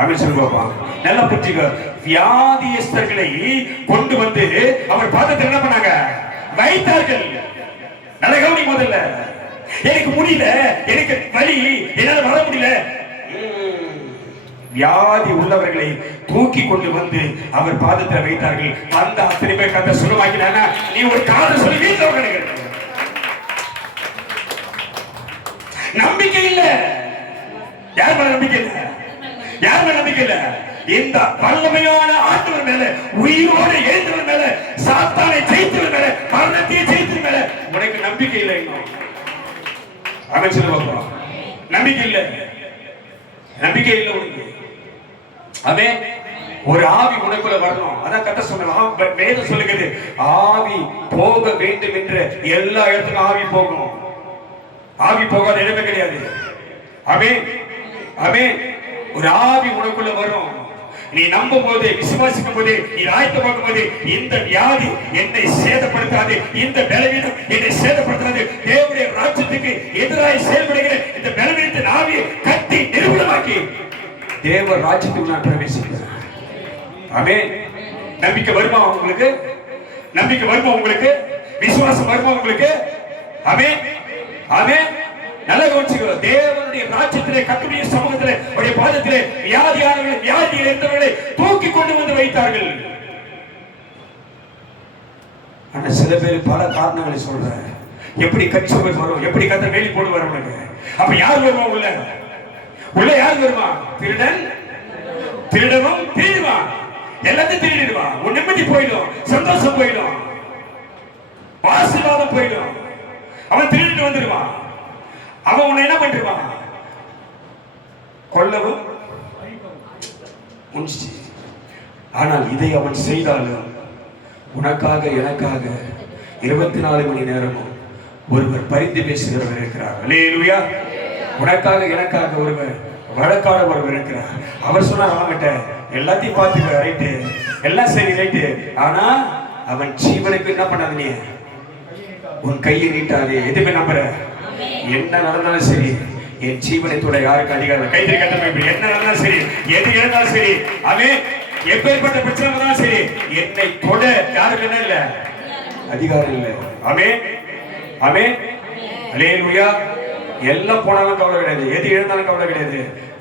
அவன் சொல்லுவாப்பா. நல்லா புரிஞ்சுக்க. வியாதியஸ்தர்களை கொண்டு வந்து அவர் பாதத்தில் என்ன பண்ணாங்க? வைத்தார்கள். நல்ல கவனி. முதல்ல எனக்கு முடியல, எனக்கு வலி, என்னால வர முடியல. வியாதி உள்ளவர்களை தூக்கி கொண்டு வந்து அவர் பாதத்தில் வைத்தார்கள். அந்த அத்தனை பேர் கர்த்தர் சுகமாக்கினானா? நீ ஒரு காரணம் சொல்லி வீட்டில் உட்காருங்க. நம்பிக்கை இல்ல. யார் மேல நம்பிக்கை இல்ல? யார் மேல நம்பிக்கை இல்ல? இந்த வல்லமையான ஆண்டவர் மேல, உயிரோடு எழுந்தவர் மேல, சாத்தானை ஜெயித்தவர் மேல, மரணத்தை ஜெயித்தவர் மேல உனக்கு நம்பிக்கை இல்லை. அவன் சொல்லுவாங்க நம்பிக்கை இல்ல, நம்பிக்கை இல்லை உனக்கு. அவன் ஒரு ஆவி உனக்குள்ள வரணும். அதான் கர்த்தர் சொன்னார், வேதம் சொல்லுகிறது, ஆவி போக வேண்டும் என்று எல்லா இடத்துக்கும் ஆவி போகும். ஆவி போகாத இடமே கிடையாது. ஆமென், ஆமென். ஒரு ஆவி உனக்குள்ள வரும். நீ நம்பும் போது, விசுவாசிக்கும் போது, நீ ஆயத்தமாக்கும் போது, இந்த வியாதி என்னை சேதப்படுத்தாது, இந்த பலவீனம் என்னை சேதப்படுத்தாது. தேவனுடைய ராஜ்யத்துக்கு எதிராக செயல்படுகிற இந்த பலவீனத்தின் ஆவியை கட்டி நிரூபணமாக்கி தேவ ராஜ்யத்துக்கு நான் பிரவேசிக்கிறேன். ஆமென். நம்பிக்கை வருமா உங்களுக்கு? நம்பிக்கை வருமா உங்களுக்கு? விசுவாசம் வருமா உங்களுக்கு? ஆமென், ஆமென். நல்ல கவனிச்சுக்கோ. தேவனுடைய ராஜ்யத்திலே, கர்த்தருடைய சமூகத்திலே, அவருடைய பாதத்திலே வியாதியானவர்களை, வியாதியில் இருந்தவர்களை தூக்கி கொண்டு வந்து வைத்தார்கள். ஆனா சில பேர் பல காரணங்களை சொல்ற. எப்படி கட்சுவர் வரும், எப்படி கர்த்தர் வேலி போடுவார் உனக்கு? அப்ப யார் வருவா உள்ள? உள்ள யார் வருவா? திருடன், திருடவும் திருடுவான், எல்லாத்தையும் திருடிடுவான். உன் நிம்மதி போயிடும், சந்தோஷம் போயிடும், ஆசீர்வாதம் போயிடும். அவன் திருடிட்டு வந்துடுவான். அவன் உன்னை என்ன பண்ணிடுவான்? கொல்லவும் முடிச்சு. ஆனால் இதை அவன் செய்தாலும் உனக்காக எனக்காக 24 மணி நேரமும் ஒருவர் பரிந்து பேசுகிறவர் இருக்கிறார். அல்லேலூயா. உனக்காக எனக்காக ஒருவர் வழக்காட ஒருவர் இருக்கிறார். அவர் சொன்னார், அவன்கிட்ட எல்லாத்தையும் பார்த்துக்க, ரைட்டு, எல்லாம் சரி, ரைட்டு. ஆனா அவன் ஜீவனுக்கு என்ன பண்ணாது? நீ உன் கையை நீட்டாதே. எதுவுமே நம்புற, என்ன நடந்தாலும் சரி, என் ஜீவனை தொட யாருக்கு அதிகாரம்? கைது கட்டமைப்பு என்ன நடந்தாலும் சரி, எது இருந்தாலும் சரி, அவன் எப்பேற்பட்ட பிரச்சனை வந்தாலும் சரி, என்னை தொட யாருக்கு என்ன இல்ல? அதிகாரம் இல்லை. ஆமென், ஆமென், அல்லேலூயா. எல்லாம் போனாலும் கவலை கிடையாது, எது எழுந்தாலும் கவலை கிடையாது.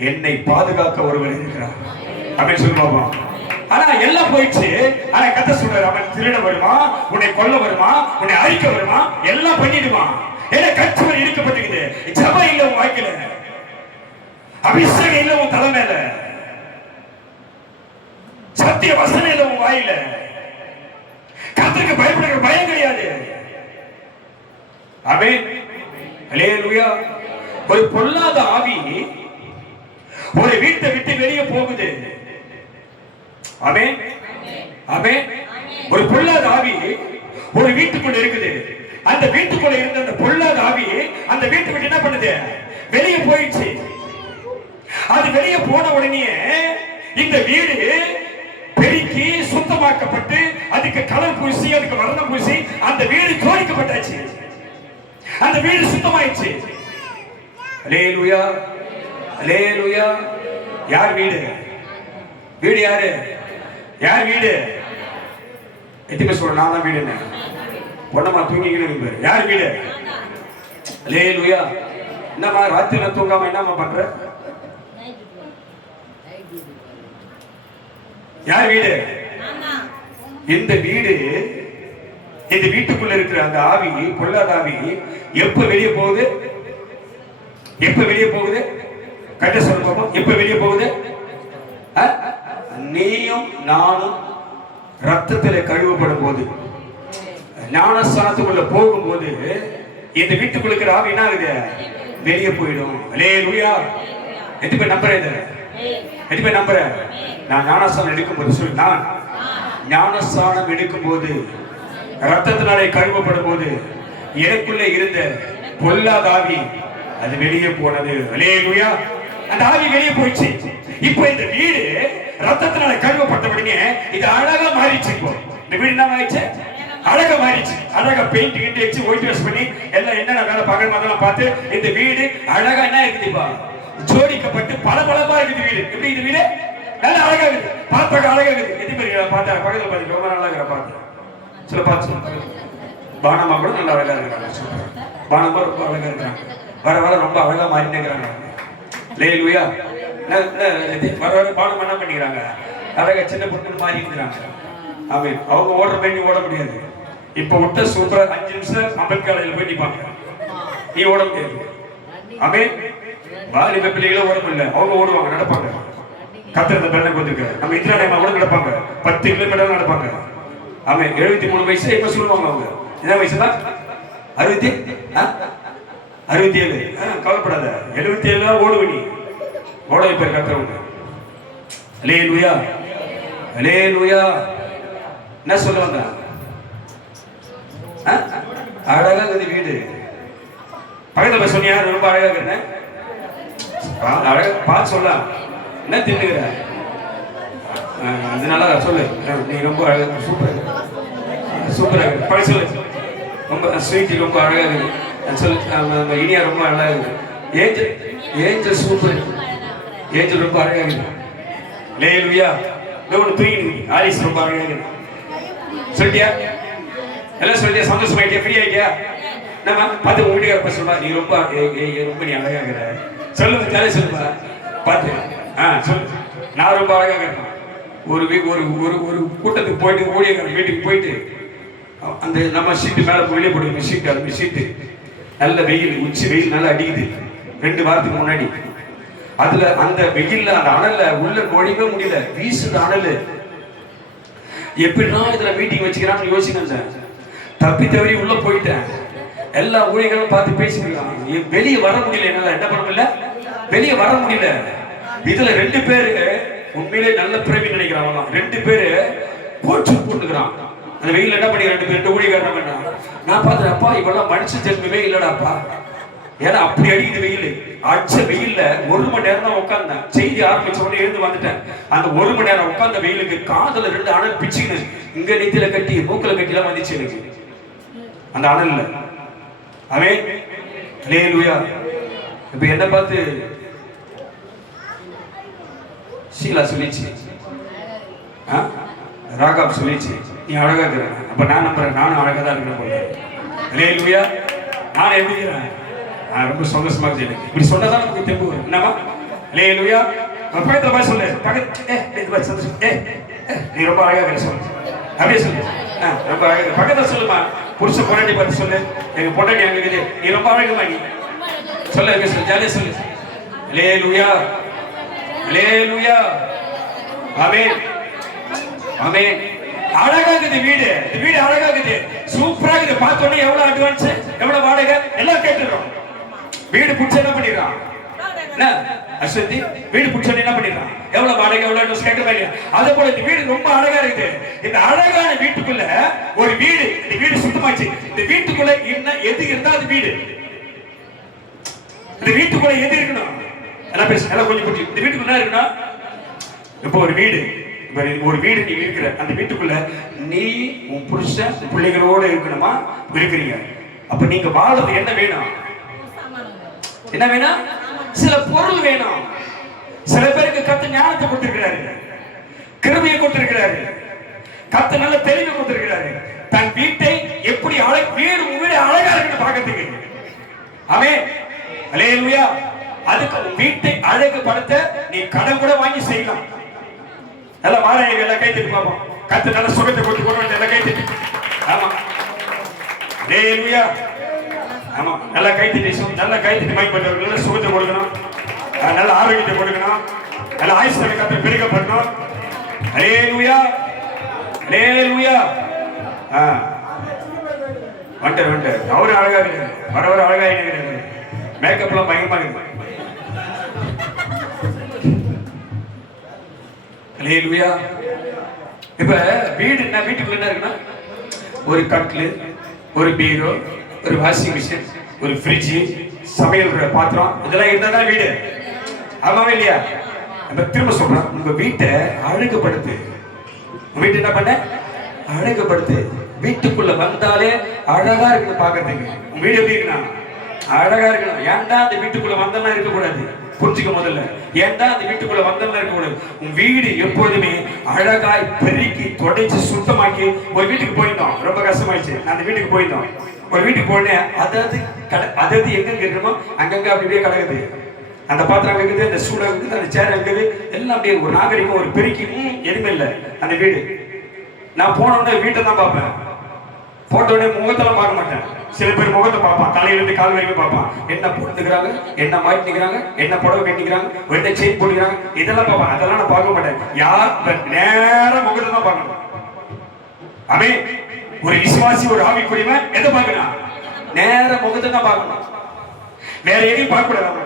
என்னை பாதுகாக்க ஒருவர் இருக்கிறார். ஆமென் சொல்லுவாங்க. ஆனா எல்லாம் போயிடுச்சு. ஆனா கர்த்தர் சொல்றார், அவன் திருட வருமா, உன்னை கொல்ல வருமா, உன்னை அழிக்க வருமா, எல்லாம் பண்ணிடுவான். ஏன்னா கர்த்தர் இருக்கப்பட்டிருக்குது. ஜெபம் இல்ல உன் வாழ்க்கையில, அபிஷேகம் இல்ல உன் தலை மேல, சத்திய வசனம் இல்ல உன் வாயில, கர்த்தருக்கு பயப்படுகிற பயம் கிடையாது. ஆமென், அல்லேலூயா. ஒரு பொல்லாத ஆவி ஒரு வீட்டை விட்டு வெளியே போகுது. ஆமென், ஆமென். ஒரு பொல்லாத ஆவி ஒரு வீட்டுக்குள்ள இருக்குது. அந்த வீட்டுக்குள்ள இருந்த அந்த பொல்லாத ஆவி அந்த வீட்டை விட்டு என்ன பண்ணுது? வெளியே போயிடுச்சு. அது வெளியே போன உடனே இந்த வீடு பெருக்கி சுத்தமாக்கப்பட்டு, அதுக்கு கலர் பூசி, அதுக்கு வர்ணம் பூசி, அந்த வீடு ஜோடிக்கப்பட்டாச்சு. அந்த வீடு சுத்தமாயிடுச்சு. அல்லேலூயா, அல்லேலூயா. யார் வீடு? வீடு யாரு? யார் வீடு? எதுக்கு சொல்ற? நான் தான் வீடு. பொண்ணமா தூங்கிக்கிட்டு யார் வீடு? அல்லேலூயா. என்னம்மா ராத்திரில தூங்காம என்னம்மா பண்ற? யார் வீடு? இந்த வீடு, இந்த வீட்டுக்குள்ள இருக்கிற அந்த ஆவி, பொல்லாத ஆவி எப்ப வெளியே போகுது? எப்ப வெளியே போகுது? கட்ட சொல்லுவோமா? எப்ப வெளியே போகுது? நீயும் நானும் ரத்தத்திலே கழுவப்படும் போது, ஞானஸ்தானத்துக்குள்ள போகும்போது இந்த வீட்டுக்குள்ள இருக்கிற ஆவி என்ன ஆகுது? வெளியே போயிடும். அல்லேலூயா. எது போய் நம்புற? எது போய் நம்புற? நான் ஞானஸ்தானம் எடுக்கும்போது சொல்லு, நான் ஞானஸ்தானம் எடுக்கும்போது, ரத்தத்தினாலே கழுவப்படும் போது எனக்குள்ளே இருந்த பொல்லாத ஆவி அது வெளியே போனது. அல்லேலூயா. அந்த ஆவி வெளியே போயிடுச்சு. இப்போ இந்த வீடு ரத்தத்தினால கழுவப்பட்ட உடனே இது அழகா மாறிடுச்சு. இப்போ இந்த வீடு என்ன ஆயிடுச்சு? அழகா மாறிடுச்சு. அழகா பெயிண்ட் கிட்ட வச்சு ஒயிட் வாஷ் பண்ணி எல்லாம் என்னென்ன வேலை பகல் மதெல்லாம் பார்த்து இந்த வீடு அழகா என்ன இருக்குதுப்பா? ஜோடிக்கப்பட்டு பளபளப்பா இருக்குது வீடு. எப்படி இந்த வீடு நல்லா அழகா இருக்குது, பார்த்தாக்க அழகா இருக்குது. எது மாதிரி பார்த்தா பக்கத்துல பாத்தீங்க ரொம்ப நல்லா இருக்கிற பார்த்து சில பார்த்து பானமா கூட நல்லா அழகா இருக்கிறாங்க. பானமா ரொம்ப அழகா இருக்கிறாங்க. வர வர ரொம்ப அழகா மாறிட்டே இருக்கிறாங்க. லேலுயா. வர வர பானம் என்ன பண்ணிக்கிறாங்க, அழகா சின்ன பொண்ணு மாறி இருக்கிறாங்க. ஆமென். அவங்க ஓடுற மாதிரி ஓட முடியாது. இப்ப விட்ட சூப்பரா 5 நிமிஷம் அம்பேத்கர் போய் நிப்பாங்க, நீ ஓட முடியாது. ஆமென். வாலிப பிள்ளைகளும் ஓட முடியல, அவங்க ஓடுவாங்க, நடப்பாங்க. கத்திரத்தை பெண்ணை கொண்டிருக்காரு. நம்ம இந்திரா டைமா கூட நடப்பாங்க, 10 கிலோமீட்டர் நடப்பாங்க. ஆமென். 73 வயசு இப்ப சொல்லுவாங்க. அவங்க என்ன வயசுதான்? 67. கவலைப்படாத, 77 ஓடுவ நீ. ஓட வைப்பார் கத்திரவங்க. அல்லேலூயா, அல்லேலூயா. என்ன சொல்ல வந்த? அழகா இருக்குது வீடு. பக்கத்துல சொன்னியா ரொம்ப அழகா இருக்கிறேன், அழகா பார்த்து சொல்லலாம். என்ன தின்னுகிற? அதனால சொல்லு, நீ ரொம்ப அழகா, சூப்பர் சூப்பரா இருக்கு. பழைய சொல்லு, ரொம்ப ஸ்வீட், ரொம்ப அழகா இருக்கு. சொல்லு, இனியா ரொம்ப அழகா இருக்கு. ஏஞ்சல், ஏஞ்சல் சூப்பர், ஏஞ்சல் ரொம்ப அழகா இருக்கு. லேலுயா. தூங்கி ஆலிஸ் ரொம்ப அழகா இருக்கு. சொல்லிட்டியா? எல்லாம் சொல்லிட்டியா? சந்தோஷமாயிட்டியா? ஃப்ரீ ஆயிட்டியா? நம்ம பார்த்து உங்க வீட்டுக்கார சொல்லுவா, நீ ரொம்ப ரொம்ப நீ அழகா இருக்கிற. சொல்லுங்க, ஜாலியா சொல்லுப்பா. பார்த்து சொல்லு, நான் ரொம்ப அழகா இருக்கிறேன். ஒரு ஒரு கூட்டத்துக்கு போயிட்டு, ஊழியர்கள் வீட்டுக்கு போயிட்டு, அந்த நம்ம சீட்டு மேலே வெளியே போடுங்க, சீட்டு, அந்த சீட்டு நல்ல வெயில், உச்சி வெயில் நல்லா அடிக்குது 2 வாரத்துக்கு முன்னாடி. அதுல அந்த வெயில்ல, அந்த அனல்ல உள்ள நுழையவே முடியல, வீசுது அனல். எப்படின்னா இதுல மீட்டிங் வச்சுக்கிறான்னு யோசிக்கிறேன். தப்பி தவறி உள்ள போயிட்டேன். எல்லா ஊழியர்களும் பார்த்து பேசிக்கிறாங்க. வெளியே வர முடியல, என்னால என்ன பண்ண முடியல, வெளியே வர முடியல. இதுல 2 பேரு உண்மையிலே நல்ல பிறவி நினைக்கிறாங்க. 2 பேரு போட்டு போட்டுக்கிறான். அந்த வெயில் என்ன பண்ணி 2 பேர் ஊழியக்காரன் பண்ணா. நான் பார்த்துறேன், அப்பா இவெல்லாம் மனுஷ ஜென்மமே இல்லடாப்பா. ஏன்னா அப்படி அடிக்குது வெயில். அடிச்ச வெயில்ல 1 மணி நேரம் தான் உட்கார்ந்தேன். செய்தி ஆரம்பிச்ச உடனே எழுந்து வந்துட்டேன். அந்த 1 மணி நேரம் உட்கார்ந்த வெயிலுக்கு காதுல 2 அனல் பிச்சுன்னு இங்க நெத்தியில கட்டி, மூக்கல கட்டிலாம் வந்துச்சு எனக்கு அந்த அனல்ல. ஆமென். அல்லேலூயா. இப்ப என்ன பார்த்து ஷீலா சொல்லிச்சு, ராகாப் சொல்லிச்சு, நீ அழகா இருக்கிற. அப்ப நான் நம்புறேன், நானும் அழகா தான் இருக்கிறேன் போல. அல்லேலூயா. நான் எப்படி இருக்கிறேன்? ரொம்ப சந்தோஷமா இருக்கு. இப்படி சொன்னதான் நமக்கு தெம்பு வரும். என்னமா? அல்லேலூயா. பக்கத்துல போய் சொல்லு, நீ ரொம்ப அழகா இருக்கிற சொல்லு, அப்படியே சொல்லு. ரொம்ப அழகா பக்கத்துல சொல்லுமா. புருஷ பொண்டாட்டி பார்த்து சொல்லு, எங்க பொண்டாட்டி அங்க இருக்குது, நீ ரொம்ப அழகுமா, நீ சொல்ல, சொல்லு, ஜாலியா சொல்லு. அல்லேலூயா, அல்லேலூயா. ஆமென், ஆமென். அழகா இருக்குது வீடு. இந்த வீடு அழகா இருக்குது, சூப்பரா இருக்குது. பார்த்தோன்னே எவ்வளவு அட்வான்ஸ், எவ்வளவு வாடகை எல்லாம் கேட்டுறோம். வீடு பிடிச்ச என்ன பண்ணிடுறான்? என்ன அஸ்வதி, வீடு பிடிச்ச என்ன பண்ணிடுறான்? எவ்வளவு வாடகை, எவ்வளவு அட்வான்ஸ் கேட்கறதா இல்லையா? அதே போல இந்த வீடு ரொம்ப அழகா இருக்குது. இந்த அழகான வீட்டுக்குள்ள ஒரு வீடு, இந்த வீடு சுத்தமாச்சு. இந்த வீட்டுக்குள்ள என்ன எது இருந்தா அது வீடு. இந்த வீட்டுக்குள்ள எது இருக்கணும்? எல்லாம் பேச, எல்லாம் கொஞ்சம் புரிஞ்சு. இந்த வீட்டுக்குள்ள என்ன இருக்கணும்? இப்போ ஒரு வீடு, ஒரு வீடு நீ இருக்கிற அந்த வீட்டுக்குள்ள நீ உன் புருஷன் பிள்ளைகளோட இருக்கணுமா? இருக்கிறீங்க. அப்ப நீங்க வாழறது என்ன வேணும்? என்ன வேணும்? சில பொருள் வேணும். சில பேருக்கு கர்த்தர் ஞானத்தை கொடுத்திருக்கிறாரு, கிருபையை கொடுத்திருக்கிறாரு, கர்த்தர் நல்ல தெளிவை கொடுத்திருக்கிறாரு. தன் வீட்டை எப்படி வீடு அழகா இருக்குன்னு பார்க்கிறதுக்கு. ஆமென், அல்லேலூயா. அதுக்கு வீட்டை அழகுபடுத்த நீ கடன் கூட வாங்கி செய்யலாம். நல்லா வாடகை எல்லாம் கை தட்டி பார்ப்போம். கர்த்தர் நல்ல சுகத்தை கொடுத்து கொண்டு எல்லாம் கை தட்டி. ஆமா, அல்லேலூயா. ஆமா, நல்லா கை தட்டி, நல்லா கை தட்டி மைப்பட்டவர்கள் நல்ல சுகத்தை கொடுக்கணும், நல்ல ஆரோக்கியத்தை கொடுக்கணும், நல்ல ஆயுஷ்களை கர்த்தர் பெருக பண்ணணும். அல்லேலூயா, அல்லேலூயா. வந்துட்டு அவரு அழகா இருக்கு, வரவர அழகா இருக்கிறாரு. மேக்கப் எல்லாம் பயங்கரமா இருக்கு. அல்லேலூயா. இப்ப வீடு என்ன, வீட்டுக்குள்ள என்ன இருக்குன்னா ஒரு கட்டில், ஒரு பீரோ, ஒரு வாஷிங் மிஷின், ஒரு ஃப்ரிட்ஜ், சமையல் பாத்திரம், இதெல்லாம் இருந்தா தான் வீடு. ஆமாவே இல்லையா? நம்ம திரும்ப சொல்றோம், உங்க வீட்டை அழகுபடுத்து. வீட்டு என்ன பண்ண? அழகுபடுத்து. வீட்டுக்குள்ள வந்தாலே அழகா இருக்கணும் பாக்குறதுக்கு. உங்க வீடு எப்படி இருக்கணும்? அழகா இருக்கணும். ஏன்டா அந்த வீட்டுக்குள்ள வந்தோம்னா இருக்கக்கூடாது. புரிஞ்சுக்க முதல்ல. ஏன்டா அந்த வீட்டுக்குள்ள வந்தோம்னா இருக்கக்கூடாது. உன் வீடு எப்போதுமே அழகாய் பெருக்கி தொடச்சி சுத்தமாக்கி. ஒரு வீட்டுக்கு போயிருந்தோம், ரொம்ப கஷ்டமாயிடுச்சு. நான் அந்த வீட்டுக்கு போயிருந்தோம். ஒரு வீட்டுக்கு போனேன். அதாவது எங்க இருக்கணுமோ அங்கங்க அப்படியே கிடக்குது. அந்த பாத்திரம் இருக்குது, அந்த சூடம் இருக்குது, அந்த சேர் இருக்குது, எல்லாம் அப்படியே ஒரு நாகரிகம், ஒரு பெருக்கி எதுவுமே இல்லை அந்த வீடு. நான் போனோடனே வீட்டை தான் பார்ப்பேன். போட்டோடனே முகத்தெல்லாம் பார்க்க மாட்டேன். சில பேர் முகத்தை பார்ப்பான், தலையில இருந்து கால் வரைக்கும் பார்ப்பான். என்ன போட்டுக்கிறாங்க, என்ன மாட்டி நிக்கிறாங்க, என்ன புடவை கட்டிக்கிறாங்க, என்ன செயின் போட்டுக்கிறாங்க, இதெல்லாம் பார்ப்பான். அதெல்லாம் நான் பார்க்க மாட்டேன். யார் நேரம் முகத்தை தான் பார்க்கணும். அவே ஒரு விசுவாசி, ஒரு ஆவிக்குரியவன் எதை பார்க்கணும்? நேர முகத்தை தான் பார்க்கணும். வேற எதையும் பார்க்க கூடாது.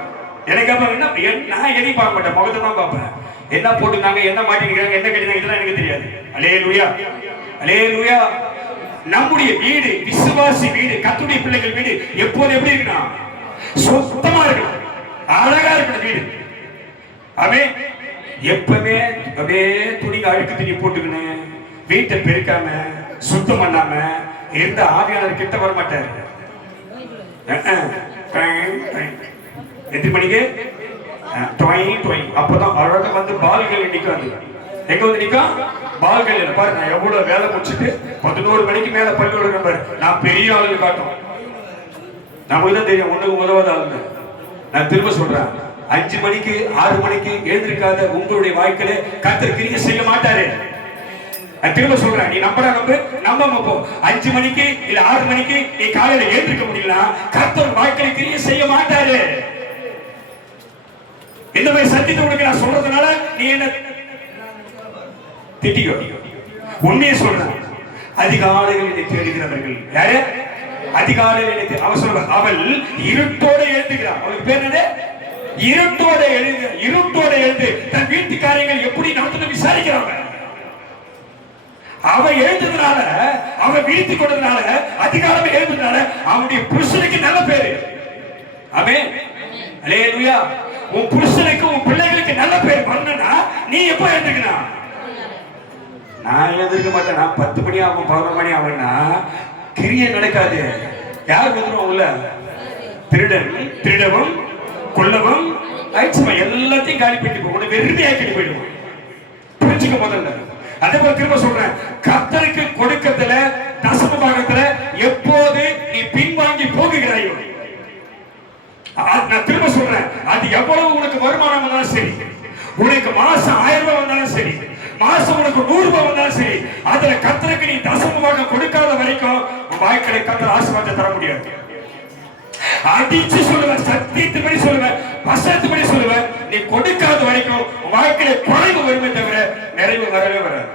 எனக்கு அப்ப என்ன, நான் எதையும் பார்க்க மாட்டேன், முகத்தை தான் பார்ப்பேன். என்ன போட்டுக்காங்க, என்ன மாட்டிக்கிறாங்க, என்ன கட்டினாங்க, இதெல்லாம் எனக்கு தெரியாது. அல்லேலூயா, அல்லேலூயா. நம்முடைய வீடு, விசுவாசி வீடு, கர்த்தருடைய பிள்ளைகள் வீடு எப்போது எப்படி இருக்கணும்? சுத்தமா இருக்கணும், அழகா இருக்கணும் வீடு. அவே எப்பவுமே அப்படியே துணிங்க அழுக்கு துணி போட்டுக்கணும். வீட்டை பெருக்காம சுத்தம் பண்ணாம இருந்த ஆவியாளர் கிட்ட வர மாட்டாரு. எத்தனை மணிக்கு? அப்பதான் அழகா வந்து பால்கள் நிக்காது. எங்க வந்து நிக்கும்? பால்கள். பாரு, நான் எவ்வளவு வேலை முடிச்சுட்டு 11 மணிக்கு மேல பள்ளியோட பாரு, நான் பெரிய ஆளுங்க காட்டும். நமக்கு தான் தெரியும் ஒண்ணுக்கு உதவாத ஆளுங்க. நான் திரும்ப சொல்றேன், 5 மணிக்கு 6 மணிக்கு எழுந்திருக்காத உங்களுடைய வாழ்க்கையில கர்த்தர் கிரியை செய்ய மாட்டாரு. நான் திரும்ப சொல்றேன், நீ நம்புற நம்பாம போ. 5 மணிக்கு இல்ல 6 மணிக்கு நீ காலையில எழுந்திருக்க முடியல, கர்த்தர் வாழ்க்கையில கிரியை செய்ய மாட்டாரு. இந்த மாதிரி சத்தியத்தை உனக்கு நான் சொல்றதுனால நீ என்ன திட்டிக்கோ. உண்மையை சொல்றேன். அதிகாலையில் என்னை தேடுகிறவர்கள் யாரு? அதிகாலையில் அவள் சொல்ற, அவள் இருட்டோட எழுதுகிறார். அவளுக்கு பேர் என்ன? இருட்டோட எழுந்து தன் வீட்டு காரியங்கள் எப்படி நடத்தணும் விசாரிக்கிறாங்க. அவ எழுந்ததுனால, அவ வீழ்த்தி கொண்டதுனால, அதிகாரமே எழுந்ததுனால அவனுடைய புருஷனுக்கு நல்ல பேரு. ஆமென், அல்லேலூயா. உன் புருஷனுக்கு, உன் பிள்ளைகளுக்கு நல்ல பேர் பண்ணனா நீ எப்ப எழுந்துக்கணும்? நான் எழுந்திருக்க மாட்டேன். நான் 10 மணி ஆகும், 11 மணி ஆகும்னா கிரியை நடக்காது. யார் வந்துடும் உள்ள? திருடவும் கொல்லவும் எல்லாத்தையும் காலி பண்ணிட்டு போய் உனக்கு வெறுமையாக்கிட்டு போயிடுவோம். புரிஞ்சுக்க முதல்ல. அதே போல திரும்ப சொல்றேன், கர்த்தருக்கு கொடுக்கத்துல, தசம பாகத்துல எப்போது நீ பின்வாங்கி போகுகிறாயோ, நான் திரும்ப சொல்றேன், அது எவ்வளவு உனக்கு வருமானம் வந்தாலும் சரி, உனக்கு மாசம் 1000 ரூபாய் வந்தாலும் சரி, மாசம் உனக்கு 100 ரூபாய் வந்தாலும் சரி, அதுல கர்த்தருக்கு நீ தசமமாக கொடுக்காத வரைக்கும் உன் வாழ்க்கையில கர்த்தர் ஆசீர்வாதத்தை தர முடியாது. அடிச்சு சொல்லுவேன், சத்தியத்துபடி சொல்லுவேன், வசனத்துபடி சொல்லுவேன், நீ கொடுக்காத வரைக்கும் உன் வாழ்க்கையில குறைவு வருமே தவிர நிறைவு வரவே வராது.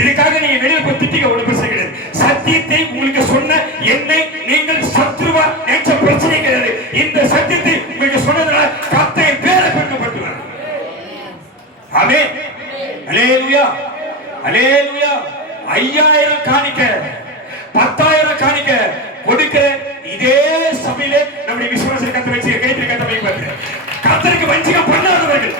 இதுக்காக நீங்க வெளியே போய் திட்டிக்க ஒண்ணு பிரச்சனை கிடையாது. சத்தியத்தை உங்களுக்கு சொன்ன என்னை நீங்கள் சத்ருவா நினைச்ச பிரச்சனை கிடையாது. இந்த சத்தியத்தை உங்களுக்கு சொன்னதுனால கர்த்தரை பேரை பெருமைப்படுத்துவார். ஆமென், அல்லேலூயா, அல்லேலூயா. 5000 காணிக்க, 10,000 காணிக்க கொடுக்கிற இதே சபையில நம்முடைய விசுவாசத்தை கத்த வச்சு கைத்திரி கத்த வைப்பாரு. கர்த்தருக்கு வஞ்சிகம் பண்ணாதவர்கள்,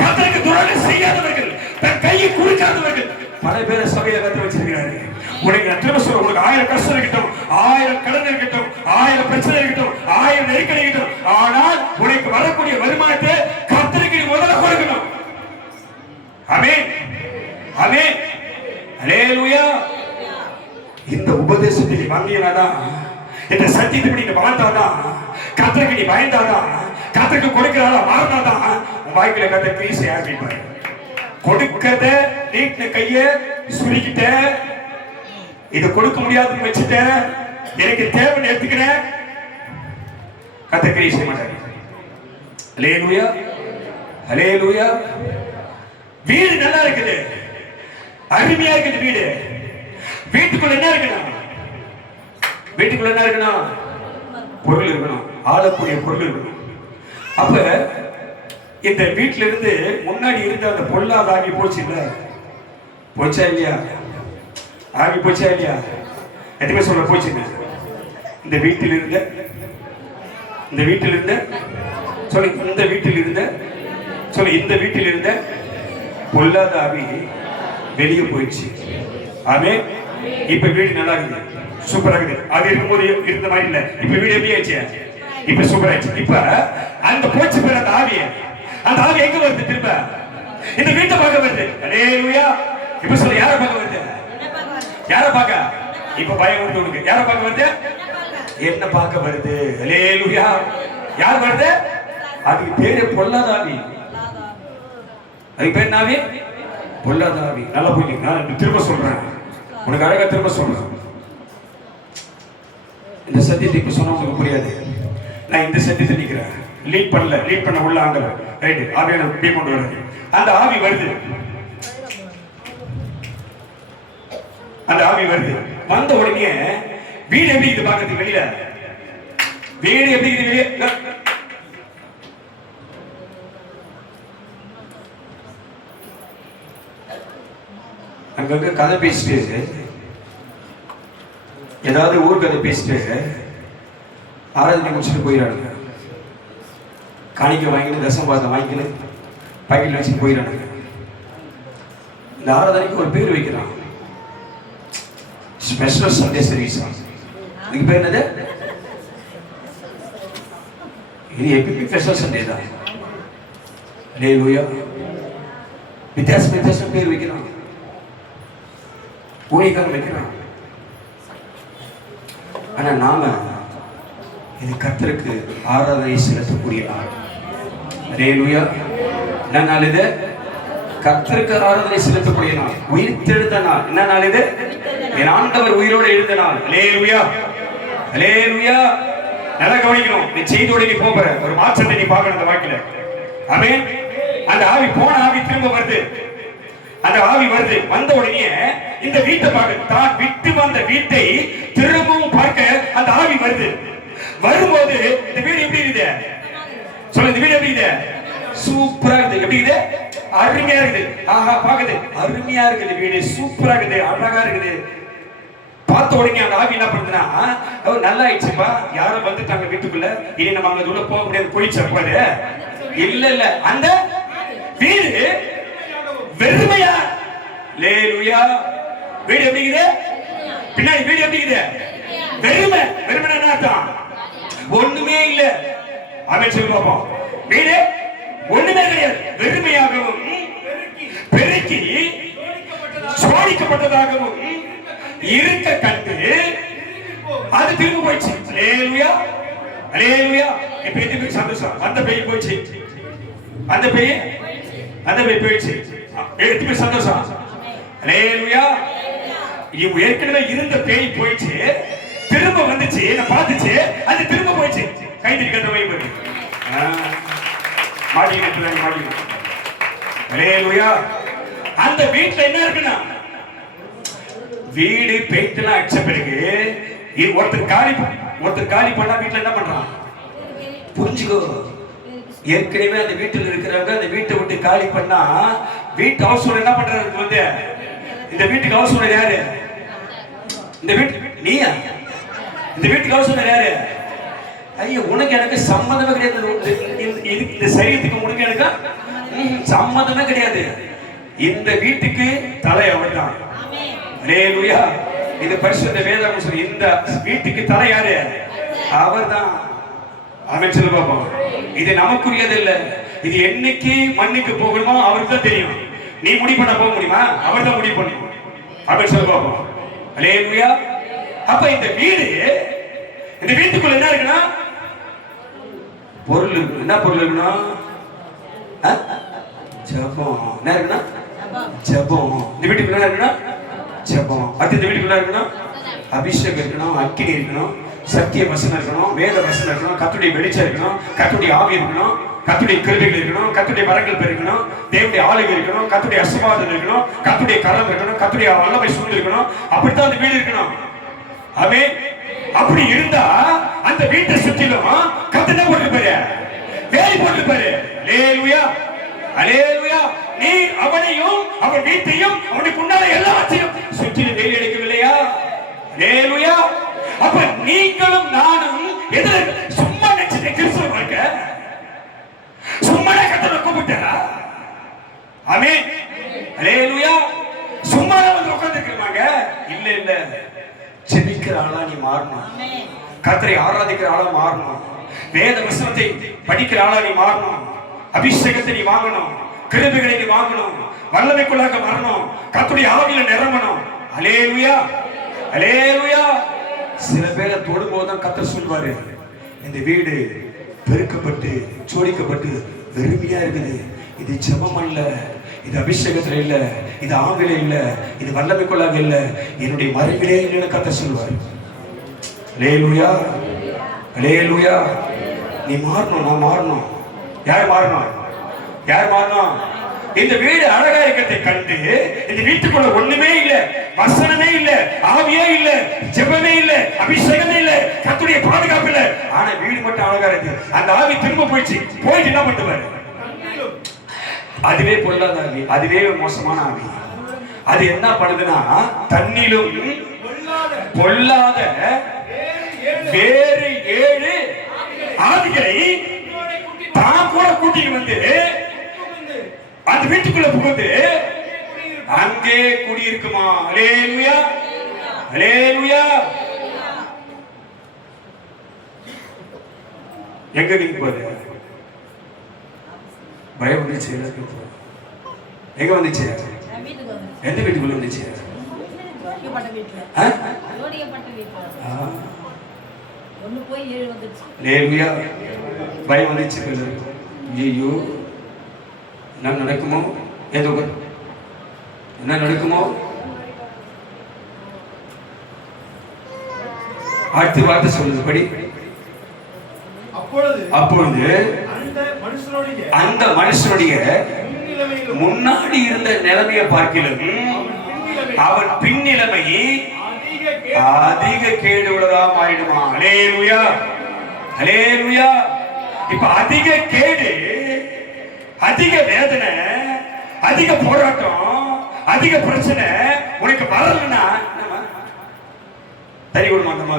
கர்த்தருக்கு துரோகம் செய்யாதவர்கள், தன் கையை கொடுக்காதவர்கள் பல பேரை சபையில கத்த வச்சிருக்கிறாரு. உனக்கு திரும்ப சொல்ற, உனக்கு 1000 கஷ்டம் இருக்கட்டும், 1000 கடன் இருக்கட்டும், 1000 பிரச்சனை இருக்கட்டும், 1000 நெருக்கடி இருக்கட்டும், ஆனால் உனக்கு வரக்கூடிய வருமானத்தை கர்த்தருக்கு முதல்ல கொடுக்கணும். ஆமென், ஆமென், அல்லேலூயா. இந்த உபதேசத்தை நீ வாங்கினாதான், இந்த சத்தியத்தை நீ வாழ்ந்தாதான், கர்த்தருக்கு நீ பயந்தாதான், கர்த்தருக்கு கொடுக்கிறாரா மாறினாதான் உன் வாழ்க்கையில கர்த்தர் கிரியை செய்ய ஆரம்பிப்பார். கொடுக்கத நீட்ட கைய சுருக்கிட்ட, இது கொடுக்க முடியாதுன்னு வச்சுட்ட, எனக்கு தேவைன்னு எடுத்துக்கிறேன், கர்த்தர் கிரியை செய்ய மாட்டாரு. அல்லேலூயா, அல்லேலூயா. வீடு நல்லா இருக்குது, அருமையா இருக்குது வீடு. வீட்டுக்குள்ள என்ன இருக்கணும்? வீட்டுக்குள்ள என்ன இருக்கணும்? பொருள் இருக்கணும், ஆளக்கூடிய பொருள் இருக்கணும். அப்ப இந்த வீட்டுல இருந்து முன்னாடி இருந்த அந்த பொல்லாத ஆகி போச்சு இல்ல, போச்சா இல்லையா? ஆகி போச்சா இல்லையா? எதுவுமே சொல்ல போச்சுங்க. இந்த வீட்டில் இருந்த, இந்த வீட்டில் இருந்த சொல்லி, இந்த வீட்டில் இருந்த சொல்லி, இந்த வீட்டில் இருந்த பொல்லாத ஆவி வெளியே போயிடுச்சு. ஆமே, இப்ப வீடு நல்லா இருக்குது, சூப்பரா இருக்குது. அது இருக்கும்போது இருந்த மாதிரி இல்ல. இப்ப வீடு எப்படி ஆயிடுச்சு? இப்ப சூப்பராச்சு. இப்ப அந்த போச்சு பேர் அந்த ஆவி எங்க வருது? திரும்ப இந்த வீட்டை பார்க்க வருது. அல்லேலூயா. இப்ப சொல்ல யாரை பார்க்க வருது? யாரை பார்க்க? இப்ப பயம் வருது உனக்கு. யாரை பார்க்க வருது? என்ன பார்க்க வருது? அல்லேலூயா. யார் வருது? அதுக்கு பேரு பொல்லாத ஆவி. அதுக்கு பேர் நாவி பொல்லாத ஆவி. நல்லா புரியுங்க. நான் திரும்ப சொல்றேன், உனக்கு அழகா திரும்ப சொல்றேன். இந்த சத்தியத்தை இப்ப சொன்னா உங்களுக்கு புரியாது. நான் இந்த சத்தியத்தை நிக்கிறேன், லீட் பண்ண உள்ள ஆங்கல ரைட். ஆவியான இப்படி கொண்டு வருது. அந்த ஆவி வருது. அந்த ஆவி வருது. வந்த உடனே வீடு எப்படி இது பார்க்கறதுக்கு வெளியில? வீடு எப்படி இது வெளியே? அங்கங்க கதை பேசிட்டு, ஏதாவது ஊர் கதை பேசிட்டு ஆராதனை முடிச்சுட்டு போயிடானுங்க. காணிக்க வாங்கிட்டு தசம் பாதம் வாங்கிட்டு பாக்கெட்ல வச்சு போயிடானுங்க. இந்த ஆராதனைக்கு ஒரு பேர் வைக்கிறான், ஸ்பெஷல் சண்டே சர்வீஸ். இதுக்கு பேர் என்னது? இது எப்பயுமே ஸ்பெஷல் சண்டே தான். அல்லேலூயா. வித்தியாசம் பேர் வைக்கிறான், ஊழியக்காரன் வைக்கிறான். ஆனா நாம இது கர்த்தருக்கு ஆராதனை செலுத்தக்கூடிய நாள். அல்லேலூயா. என்ன நாள் இது? கர்த்தருக்கு ஆராதனை செலுத்தக்கூடிய நாள், உயிர் தெழுந்த நாள். என்ன நாள் இது? என் ஆண்டவர் உயிரோடு எழுந்த நாள். அல்லேலூயா. அல்லேலூயா. நல்லா கவனிக்கணும். நீ செய்தியோட நீ போற ஒரு மாற்றத்தை நீ பார்க்கணும் அந்த வாக்கில. ஆமென். அந்த ஆவி போன ஆவி திரும்ப வருது. அந்த ஆவி வருது. வந்த உடனே இந்த வீட்டை பார்க்க, தான் விட்டு வந்த வீட்டை திரும்பவும் பார்க்க அந்த ஆவி வருது. வரும்போது இந்த வீடு எப்படி இருக்குது? சொல்ல, இந்த வீடு எப்படி இருக்குது? சூப்பரா இருக்குது. எப்படி இருக்குது? அருமையா இருக்குது. ஆஹா, பாக்குது அருமையா இருக்குது. வீடு சூப்பரா இருக்குது, அழகா இருக்குது. பார்த்த உடனே அந்த ஆவி என்ன பண்ணுதுன்னா, நல்லா ஆயிடுச்சுப்பா, யாரும் வந்துட்டாங்க வீட்டுக்குள்ள, இனி நம்ம அங்க உள்ள போக முடியாது, போயிடுச்சு. இல்ல அந்த வீடு வெறுமையா. அல்லேலூயா. வீடு எப்படி இருக்குது? பின்னாடி வீடு எப்படி இருக்குது? வெறுமை. வெறுமைனா என்ன அர்த்தம்? ஒண்ணுமே இல்ல. அவன் சொல்லி பார்ப்போம். வீடு ஒண்ணுமே கிடையாது, வெறுமையாகவும் பெருக்கி சோடிக்கப்பட்டதாகவும் இருக்க கண்டு அது திரும்ப போயிடுச்சு. அல்லேலூயா. அல்லேலூயா. இப்ப எது சந்தோஷம்? அந்த பேய் போயிடுச்சு. அந்த பேய் போயிடுச்சு. எடுத்து போய் சந்தோஷம். அல்லேலூயா. இவ ஏற்கனவே இருந்த பேய் போயிடுச்சு, திரும்ப வந்துச்சு, என்ன பார்த்துச்சு, அது திரும்ப போயிடுச்சு. கை திருக்கட்ட வைப்பது மாட்டிக்கிட்டு. அல்லேலூயா. அந்த வீட்டுல என்ன இருக்குன்னா, வீடு பெயிண்ட்லாம் அடிச்ச பிறகு ஒருத்தர் காலி பண்ணா வீட்டுல என்ன பண்றான்? புரிஞ்சுக்கோ. ஏற்கனவே அந்த வீட்டில் இருக்கிறவங்க அந்த வீட்டை விட்டு காலி பண்ணா வீட்டு ஹவுஸ் ஓனர் என்ன பண்றது? வந்து இந்த வீட்டுக்கு ஹவுஸ் ஓனர் யாரு? இந்த வீட்டு நீயா? இந்த வீட்டுக்கு ஹவுஸ் ஓனர் யாரு? ஐயா, உனக்கு எனக்கு சம்மந்தமே கிடையாது. இந்த சரீரத்துக்கு உனக்கு எனக்கு சம்மந்தமே கிடையாது. இந்த வீட்டுக்கு தலை அவர் தான். அல்லேலூயா. இது பரிசுத்த வேதம் சொல்லி, இந்த வீட்டுக்கு தலை யாரு? அவர் தான். ஆமென் சொல்லு பாப்போம். இது நமக்குரியது இல்ல. இது என்னைக்கு மண்ணுக்கு போகணுமோ அவருக்கு தான் தெரியும். நீ முடிவு பண்ண போக முடியுமா? அவர் தான் முடிவு பண்ணும். ஆமென் சொல்லு பாப்போம். அல்லேலூயா. அப்ப இந்த வீட்டுக்குள்ள என்ன இருக்குன்னா, பொருள் இருக்கு. என்ன பொருள் இருக்குன்னா, ஜெபம். என்ன இருக்குன்னா, ஜெபம். இந்த வீட்டுக்குள்ள என்ன இருக்குன்னா, ஜெபம். அடுத்து இந்த வீட்டுக்குள்ள இருக்குன்னா, அபிஷேகம் இருக்கணும், அக்கினி இருக்கணும், சத்திய வசனம் இருக்கணும், வேத வசனம் இருக்கணும், கர்த்தருடைய வெளிச்சம் இருக்கணும், கர்த்தருடைய ஆவி இருக்கணும், கர்த்தருடைய கிருபைகள் இருக்கணும், கர்த்தருடைய வரங்கள் இருக்கணும், தேவனுடைய ஆளுகை இருக்கணும், கர்த்தருடைய ஆசீர்வாதம் இருக்கணும், கர்த்தருடைய கரம் இருக்கணும், கர்த்தருடைய வல்லமை சூழ்ந்து இருக்கணும். அப்படித்தான் அந்த வீடு இருக்கணும். ஆமென். அப்படி இருந்தா அந்த வீட்டை சுற்றிலும் கர்த்தர் என்ன போட்டுப்பாரு? வேலி போட்டுப்பாரு. அல்லேலூயா. அல்லேலூயா. நீ அவனையும் அவன் வீட்டையும் அவனுக்கு முன்னால எல்லாத்தையும் சுற்றிலும் வேலி அடிக்கவில்லையா? அல்லேலூயா. அப்ப நீங்களும் நானும் எதிர சும்மா நினைச்சு கிறிஸ்துவ வாழ்க்கை சும்மா கர்த்தரை கூப்பிட்டாரா? ஆமென். அல்லேலூயா. சும்மா வந்து உட்கார்ந்திருக்கமாங்க. இல்ல, ஜெபிக்கிற ஆளா நீ மாறணும். கர்த்தரை ஆராதிக்கிற ஆளா மாறணும். வேத வசனத்தை படிக்கிற ஆளா நீ மாறணும். அபிஷேகத்தை நீ வாங்கணும். கிருபைகளை நீ வாங்கணும். வல்லமைக்குள்ளாக வரணும். கர்த்தருடைய ஆவியில நிரம்பணும். அல்லேலூயா, அல்லேலூயா. சில பேரை தொடும்போதுதான் கர்த்தர் சொல்வாரு, இந்த வீடு பெருக்கப்பட்டு சோடிக்கப்பட்டு வெறுமையா இருக்குது. இது ஜெபம் அல்ல, இது அபிஷேகத்துல இல்ல, இது ஆவிலே இல்ல, இது வல்லமைக்குள்ளாக இல்ல, என்னுடைய மறைவிலே இல்லைன்னு கர்த்தர் சொல்வார். அல்லேலூயா, அல்லேலூயா. நீ மாறணும், நான் மாறணும். யார் மாறணும்? யார் மாறணும்? இந்த வீடு அழகா இருக்கிறதை கண்டு இந்த வீட்டுக்குள்ள ஒண்ணுமே இல்ல, வசனமே இல்ல, ஆவியே இல்ல, ஜெபமே இல்ல, அபிஷேகமே இல்ல, கர்த்தருடைய பாதுகாப்பு இல்ல, ஆனா வீடு மட்டும் அழகா இருக்கு. அந்த ஆவி திரும்ப போயிட்டு என்ன பண்ணுவாரு? அதுவே பொல்லாத ஆவி, அதுவே மோசமான ஆவி. அது என்ன பண்ணுதுன்னா, தண்ணிலும் பொல்லாத வேறு 7 ஆவிகளை தான் கூட கூட்டிட்டு வந்து அந்த வீட்டுக்குள்ள புகுந்து அங்கே குடியிருக்குமா. அல்லேலூயா, அல்லேலூயா. எங்க நீங்க போகுது? பயம் வந்துச்சு. எங்க வந்துச்சு? எந்த வீட்டுக்குள்ள வந்துச்சு? அல்லேலூயா. பயம் வந்துச்சு. ஐயோ, என்ன நடக்குமோ, ஏதோ என்ன நடக்குமோ. அடுத்த வார்த்தை சொல்லுது படி. அப்பொழுது அந்த மனுஷனுடைய முன்னாடி இருந்த நிலைமையை பார்க்கிலும் அவன் பின் நிலைமை அதிக கேடு உள்ளதா மாறிடுமா. அல்லேலூயா, அல்லேலூயா. இப்ப அதிக கேடு, அதிக வேதனை, அதிக போராட்டம், அதிக பிரச்சனை உனக்கு வரலன்னா தண்ணி விட மாட்டோமா?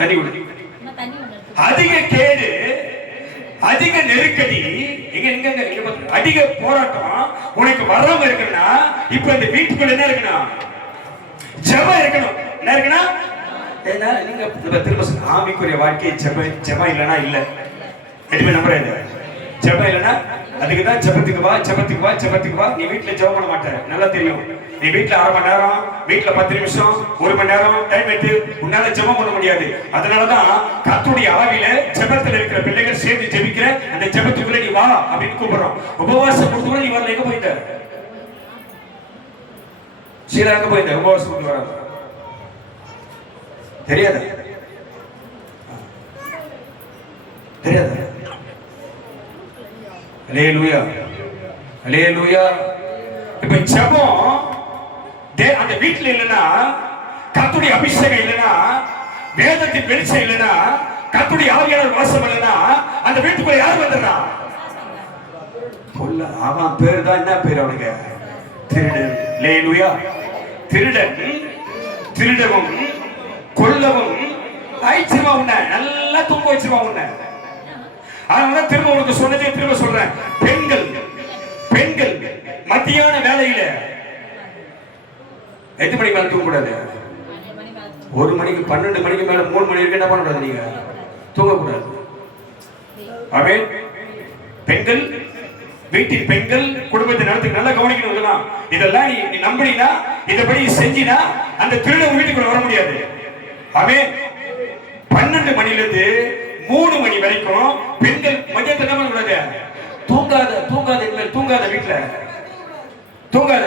தண்ணி விடு. அதிக கேடு, அதிக நெருக்கடி, அதிக போராட்டம் உனக்கு வராம இருக்குன்னா இப்ப இந்த வீட்டுக்குள்ள என்ன இருக்கணும்? ஜெபம் இருக்கணும். என்ன இருக்குன்னா, நீங்க திரும்ப ஆவிக்குரிய வாழ்க்கை ஜெபம் இல்லைன்னா இல்ல. எதுவுமே நம்புறேன். ஜெபம் இல்லைன்னா அதுக்குதான் ஜெபத்துக்கு வா, ஜெபத்துக்கு வா, ஜெபத்துக்கு வா. நீ வீட்டுல ஜெபம் பண்ண மாட்டேன், நல்லா தெரியும். நீ வீட்டுல 1/2 மணி நேரம், வீட்டுல 10 நிமிஷம், 1 மணி நேரம் டைம் எடுத்து உன்னால ஜெபம் பண்ண முடியாது. அதனாலதான் கர்த்தருடைய ஆவியில ஜெபத்துல இருக்கிற பிள்ளைகள் சேர்ந்து ஜெபிக்கிற அந்த ஜெபத்துக்குள்ள நீ வா அப்படின்னு கூப்பிடுறோம். உபவாசம் கொடுத்து நீ வரல. எங்க போயிட்ட? சீரா எங்க போயிட்ட? உபவாசம் கொடுத்து வர தெரியாது, தெரியாது. அல்லேலூயா, அல்லேலூயா. இப்ப ஜெபம் அந்த வீட்டுல இல்லைன்னா, கர்த்தருடைய அபிஷேகம் இல்லைன்னா, வேதத்தின் வெளிச்சம் இல்லைன்னா, கர்த்தருடைய ஆவியானவர் வாசம் இல்லைன்னா அந்த வீட்டுக்குள்ள யார் வந்துடுறான்? அவன் பேரு தான் என்ன பேரு அவனுக்கு? திருடன். அல்லேலூயா. திருடன், திருடவும் கொல்லவும் ஆயிடுச்சுமா உன்னை, நல்லா தூங்க வச்சுமா உன்னை. அதனால திரும்ப உனக்கு சொன்னதே திரும்ப சொல்றேன். பெண்கள் பெண்கள் மத்தியான வேலையில 8 மணிக்கு மேல தூங்க கூடாது. 1 மணிக்கு 12 மணிக்கு மேல 3 மணி வரைக்கும் என்ன பண்ணக்கூடாது? நீங்க தூங்க கூடாது. ஆமென். பெண்கள், வீட்டில் பெண்கள் குடும்பத்தை நடத்தி நல்லா கவனிக்கணும். இதெல்லாம் நீ நம்பினா, இதபடி செஞ்சினா அந்த திருடன் வீட்டுக்குள்ள வர முடியாது. ஆமென். 12 மணில இருந்து 3 மணி வரைக்கும் பெண்கள் மதியத்தை என்ன பண்ணக்கூடாது? தூங்காத, தூங்காத, தூங்காத வீட்டுல தூங்காத.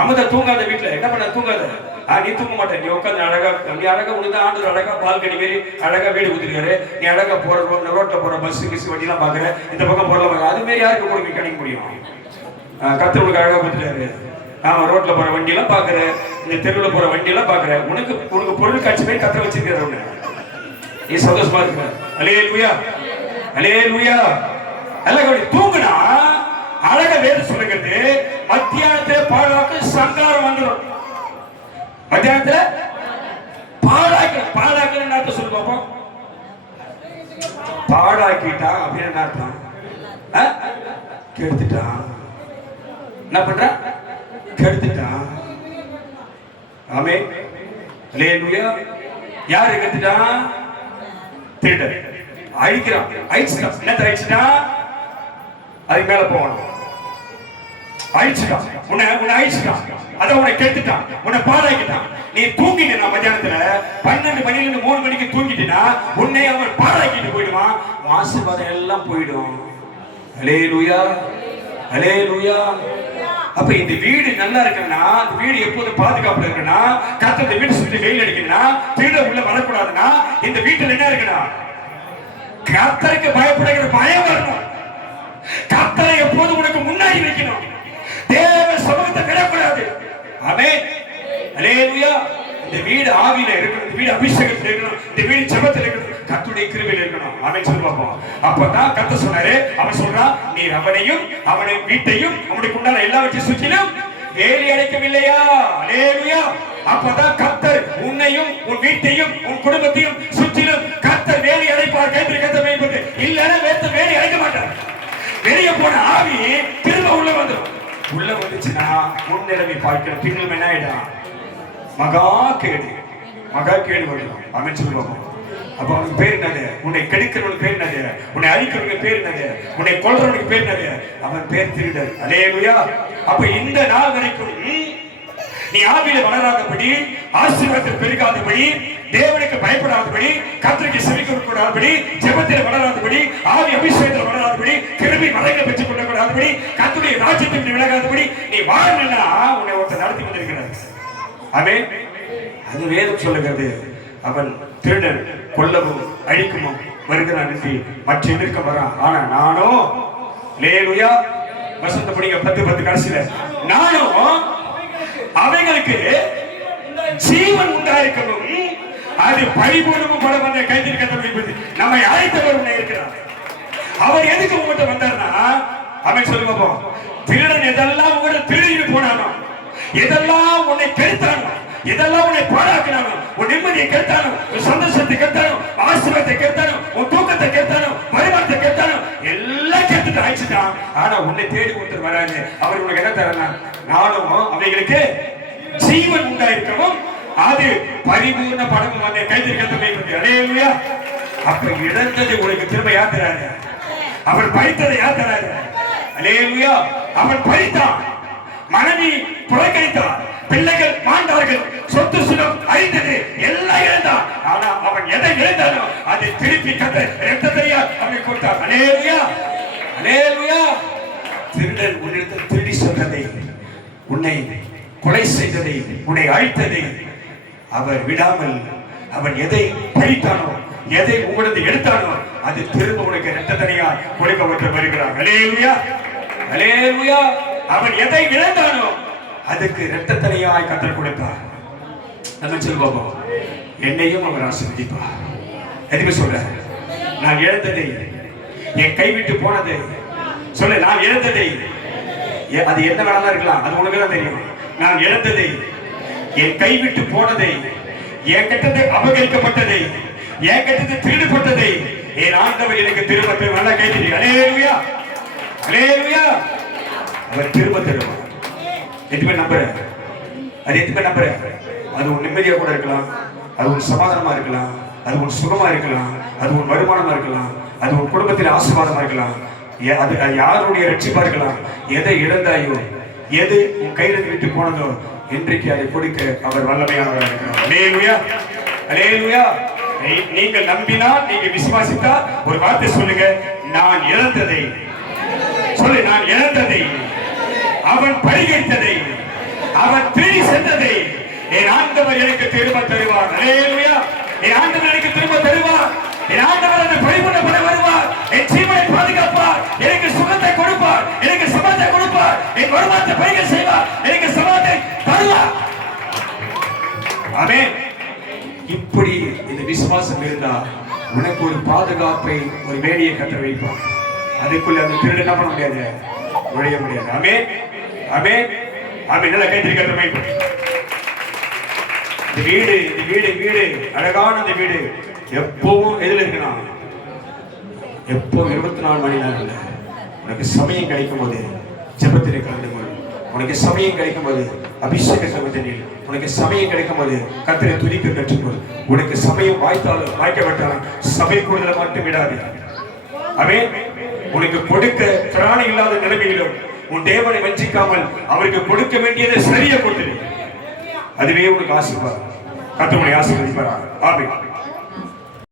அமுத தூங்காத வீட்டுல என்ன பண்ண? தூங்காத. நீ தூங்க மாட்டேன். நீ உட்காந்து அழகா, நீ அழகா உனக்கு ஆண்டு அழகா பால்கனி மாரி அழகா வீடு கொடுத்துருக்காரு. நீ அழகா போற ரோட்ல போற பஸ் கிஸ் வண்டி எல்லாம் பாக்குற, இந்த பக்கம் போறலாம். அது மாரி யாருக்கு உங்களுக்கு கிடைக்க முடியும்? கர்த்தர் உனக்கு அழகா கொடுத்துட்டாரு. ரோட்ல போற வண்டி எல்லாம் பாக்குற, இந்த தெருவுல போற வண்டி எல்லாம் பாக்குற. உனக்கு பொருள் காட்சி மாதிரி கர்த்தர் வச்சிருக்காரு. நீ சந்தோஷமா இருக்க. அல்லேலூயா, அல்லேலூயா. எல்லாம் தூங்குனா அழக வேதம் சொல்லுகிறது, மத்தியானத்துல பாழாக்க சங்காரம் வந்துடும். மத்தியானத்துல பாழாக்க என்ன சொல்லு பாப்போம்? பாழாக்கிட்டான் அப்படின்னு என்ன அர்த்தம்? கெடுத்துட்டான். என்ன பண்ற? கெடுத்துட்டான். ஆமென். அல்லேலூயா. யாரு கெடுத்துட்டான்? திருடன் அழிக்கிறான். அழிச்சுட்டான். என்னத்தை அழிச்சுட்டா? அதுக்கு மேல போகணும். அழிச்சுட்டான். உன்னை அழிச்சுட்டான். அதை உன்னை கெடுத்துட்டான். உன்னை பாழாக்கிட்டான். நீ தூங்கிட்டா மத்தியானத்துல 12 மணில 3 மணிக்கு தூங்கிட்டா உன்னை அவன் பாழாக்கிட்டு போயிடுவான். ஆசீர்வாதம் எல்லாம் போயிடும். ஹல்லேலூயா, ஹல்லேலூயா. அப்ப இந்த வீடு நல்லா இருக்குன்னா, இந்த வீடு எப்போதும் பாதுகாப்புல இருக்குன்னா, கர்த்தர் இந்த வீடு சுற்றி வெயில் அடிக்குதுன்னா, திருட உள்ள வரக்கூடாதுன்னா, இந்த வீட்டுல என்ன இருக்குன்னா கர்த்தருக்கு பயப்படுகிற பயம் வரணும். கர்த்தரை எப்போதும் உனக்கு முன்னாடி வைக்கணும். தேவ சமூகத்தை விடக்கூடாது. ஆமென், ஹல்லேலூயா. இந்த வீடு ஆவியில இருக்கணும். இந்த வீடு அபிஷேகத்தில் இருக்கணும். இந்த வீடு ஜெபத்தில் இருக்கணும். கர்த்தருடைய கிருபையில் இருக்கணும். ஆமென் சொல்லுவோம். அப்பதான் கர்த்தர் சொன்னாரு. அவன் சொல்றான், நீ அவனையும் அவனை வீட்டையும் அவனுக்கு உண்டான எல்லாவற்றையும் சுற்றிலும் வேலி அடைக்கவில்லையா? ஹல்லேலூயா. அப்பதான் கர்த்தர் உன்னையும் உன் வீட்டையும் உன் குடும்பத்தையும் சுற்றிலும் கர்த்தர் வேலி அடைப்பார். கைத்திரி கர்த்தர் மேய்ப்பது இல்லைன்னா வேலி அடைக்க மாட்டார். வெளியே போன ஆவி திரும்ப உள்ள வந்துடும். உள்ள வந்துச்சுன்னா உன் நிலைமை பார்க்கணும். பின்னும் என்ன ஆயிடும்? மகா கேடு வரும். ஆமென் சொல்லுவோம். அப்ப அவனுக்கு பேர் என்னது? உன்னை கெடுக்கிறவனுக்கு பேர் என்னது? உன்னை அழிக்கிறவனுக்கு பேர் என்னது? உன்னை கொல்றவனுக்கு பேர் என்னது? அவன் பேர் திருடன். ஹல்லேலூயா. அப்ப இந்த நாள் வரைக்கும் நீ ஆவியில வளராதபடி, ஆசீர்வாதத்தில் பெருகாதபடி, தேவனுக்கு பயப்படாதபடி, கர்த்தருக்கு செவி கொடுக்காதபடி, ஜெபத்தில் வளராதபடி, ஆவி அபிஷேகத்தில் வளராதபடி, கிருபை மலைகளை பெற்றுக் கொள்ளக்கூடாதபடி, கர்த்தருடைய ராஜ்யத்தை விலகாதபடி நீ வாழணும்னா உன்னை ஒருத்தர் நடத்தி கொண்டிருக்கிறார். ஆமென். அது வேதம் சொல்லுகிறது. அவன் திருடன் கொல்லவும் அழிக்கவும் வருகிறான் என்று மற்ற எதிர்க்க வரான். ஆனா நானோ, ஹல்லேலூயா, வசந்த படிங்க 10:10 கடைசியில, நானும் அவைகளுக்கு ஜீவன் உண்டாயிருக்கவும் அது பரிபூர்ணமும் பல வந்த கைதில் நம்மை அழைத்தவர் உன்னை இருக்கிறார். அவர் எதுக்கு உங்கள்கிட்ட வந்தார்னா, அவன் சொல்லுவோம், திருடன் எதெல்லாம் உங்கள்கிட்ட திருடிட்டு போனானோ, எதெல்லாம் உன்னை கெடுத்தானோ, இதெல்லாம் உன்னை பாழாக்கினானோ, உன் நிம்மதியை கெடுத்தானோ, உன் சந்தோஷத்தை கெடுத்தானோ, ஆசீர்வாதத்தை கெடுத்தானோ, உன் தூக்கத்தை கெடுத்தானோ, வருமானத்தை கெடுத்தானோ, எல்லாம் கெடுத்துட்டு அழிச்சுட்டான். ஆனா உன்னை தேடி ஒருத்தர் வராது. அவர் உனக்கு என்ன தரனா? நானும் அவைகளுக்கு ஜீவன் உண்டாயிருக்கவும் அது பரிபூர்ண படமும் வந்த கைதிற்கத்தமை. ஹல்லேலூயா. அப்ப இழந்தது உனக்கு திரும்ப யார் தராரு? அவன் பறித்ததை யார் தராரு? ஹல்லேலூயா. அவன் பறித்தான், மனைவி புறக்கணித்தான், பிள்ளைகள் மாண்டார்கள், சொத்து சுகம் அழிந்தது, எல்லாம் இழந்தான். ஆனா அவன் எதை இழந்தானோ அதை திருப்பி கத்த இரத்தத்தையா அவனை கொடுத்தார். ஹல்லேலூயா, ஹல்லேலூயா. திருடன் உன்னிடத்தில் திருடி சொன்னதை, உன்னை கொலை செய்ததை, உன்னை அழித்ததை அவர் விடாமல், அவன் எதை பறித்தானோ, எதை உங்களது எடுத்தானோ அது திரும்ப உனக்கு இரத்தத்தனையா கொடுக்கப்பட்டு வருகிறார். ஹல்லேலூயா, ஹல்லேலூயா. அவன் எதை இழந்தானோ அதுக்கு இரத்தத்தனையாய் கர்த்தர் கொடுத்தார். நம்ம சொல்லுவோம், என்னையும் அவர் ஆசீர்வதிப்பார். எதுவுமே சொல்ற, நான் இழந்ததை, என் கைவிட்டு போனதை சொல்ல, நான் இழந்ததை, அது என்ன வேணாலும் இருக்கலாம், அது உனக்கு தான் தெரியும். நான் இழந்ததை, என் கைவிட்டு போனதை, என் கட்டத்தை அபகரிக்கப்பட்டதை, என் கட்டத்தை திருடப்பட்டதை என் ஆண்டவர் எனக்கு திரும்ப நல்லா கைத்தறி. ஹல்லேலூயா, ஹல்லேலூயா. அவர் திரும்ப தருவார். எதுவுமே நம்புற, அது எதுவுமே நம்புற, அது உன் நிம்மதியா கூட இருக்கலாம், அது உன் சமாதானமா இருக்கலாம், அது உன் சுகமா இருக்கலாம், அது உன் வருமானமா இருக்கலாம், அது உன் குடும்பத்தில் ஆசீர்வாதமா இருக்கலாம், அது யாருடைய ரட்சிப்பா இருக்கலாம். எதை இழந்தாயோ, எது உன் கையில விட்டு போனதோ, இன்றைக்கு அதை கொடுக்க அவர் வல்லமையானவராக இருக்கிறார். ஹல்லேலூயா, ஹல்லேலூயா. நீங்கள் நம்பினால், நீங்க விசுவாசித்தா ஒரு வார்த்தை சொல்லுங்க, நான் இழந்ததை சொல்லு, நான் இழந்ததை, அவன் பரிகரித்ததை, அவன் திருடி சென்றதை என் ஆண்டவர் எனக்கு திரும்ப தருவார். ஹல்லேலூயா. என் ஆண்டவர் எனக்கு திரும்ப தருவார். என் ஆண்டவர் அதை பரிபூர்ணப்பட வருவார். என் ஜீவனை பாதுகாப்பார். எனக்கு சுகத்தை கொடுப்பார். எனக்கு சமாதானத்தை கொடுப்பார். என் வருமானத்தை பரிகரி செய்வார். எனக்கு சமாதானத்தை தருவார். ஆமென். இப்படி இந்த விசுவாசம் இருந்தா உனக்கு ஒரு பாதுகாப்பை, ஒரு வேலியை கட்ட வைப்பார். அதுக்குள்ள அந்த திருடு என்ன பண்ண முடியாது, நுழைய முடியாது. ஆமென், ஆமென், ஆமென். நல்லா கைத்தறி கட்டமை. இந்த வீடு, இந்த வீடு, வீடு அழகான இந்த வீடு எப்பவும் எதுல இருக்கணும், எப்போ 24 மணி நேரம். உனக்கு சமயம் கிடைக்கும் போது ஜெபத்திலே கலந்து கொள். உனக்கு சமயம் கிடைக்கும் போது அபிஷேக சமயத்தில் உனக்கு சமயம் கிடைக்கும் போது கர்த்தரை துதிக்க கற்றுக்கொள். உனக்கு சமயம் வாய்க்கப்பட்டாலும் சபை கூடுதலை மட்டும் விடாது. ஆமென். உனக்கு கொடுக்க திராணி இல்லாத நிலைமையிலும் உன் தேவனை வஞ்சிக்காமல் அவருக்கு கொடுக்க வேண்டியதை சரியா கொடுத்து, அதுவே உனக்கு ஆசீர்வாதம். கர்த்தர் உன்னை ஆசீர்வதிப்பார். ஆமென்.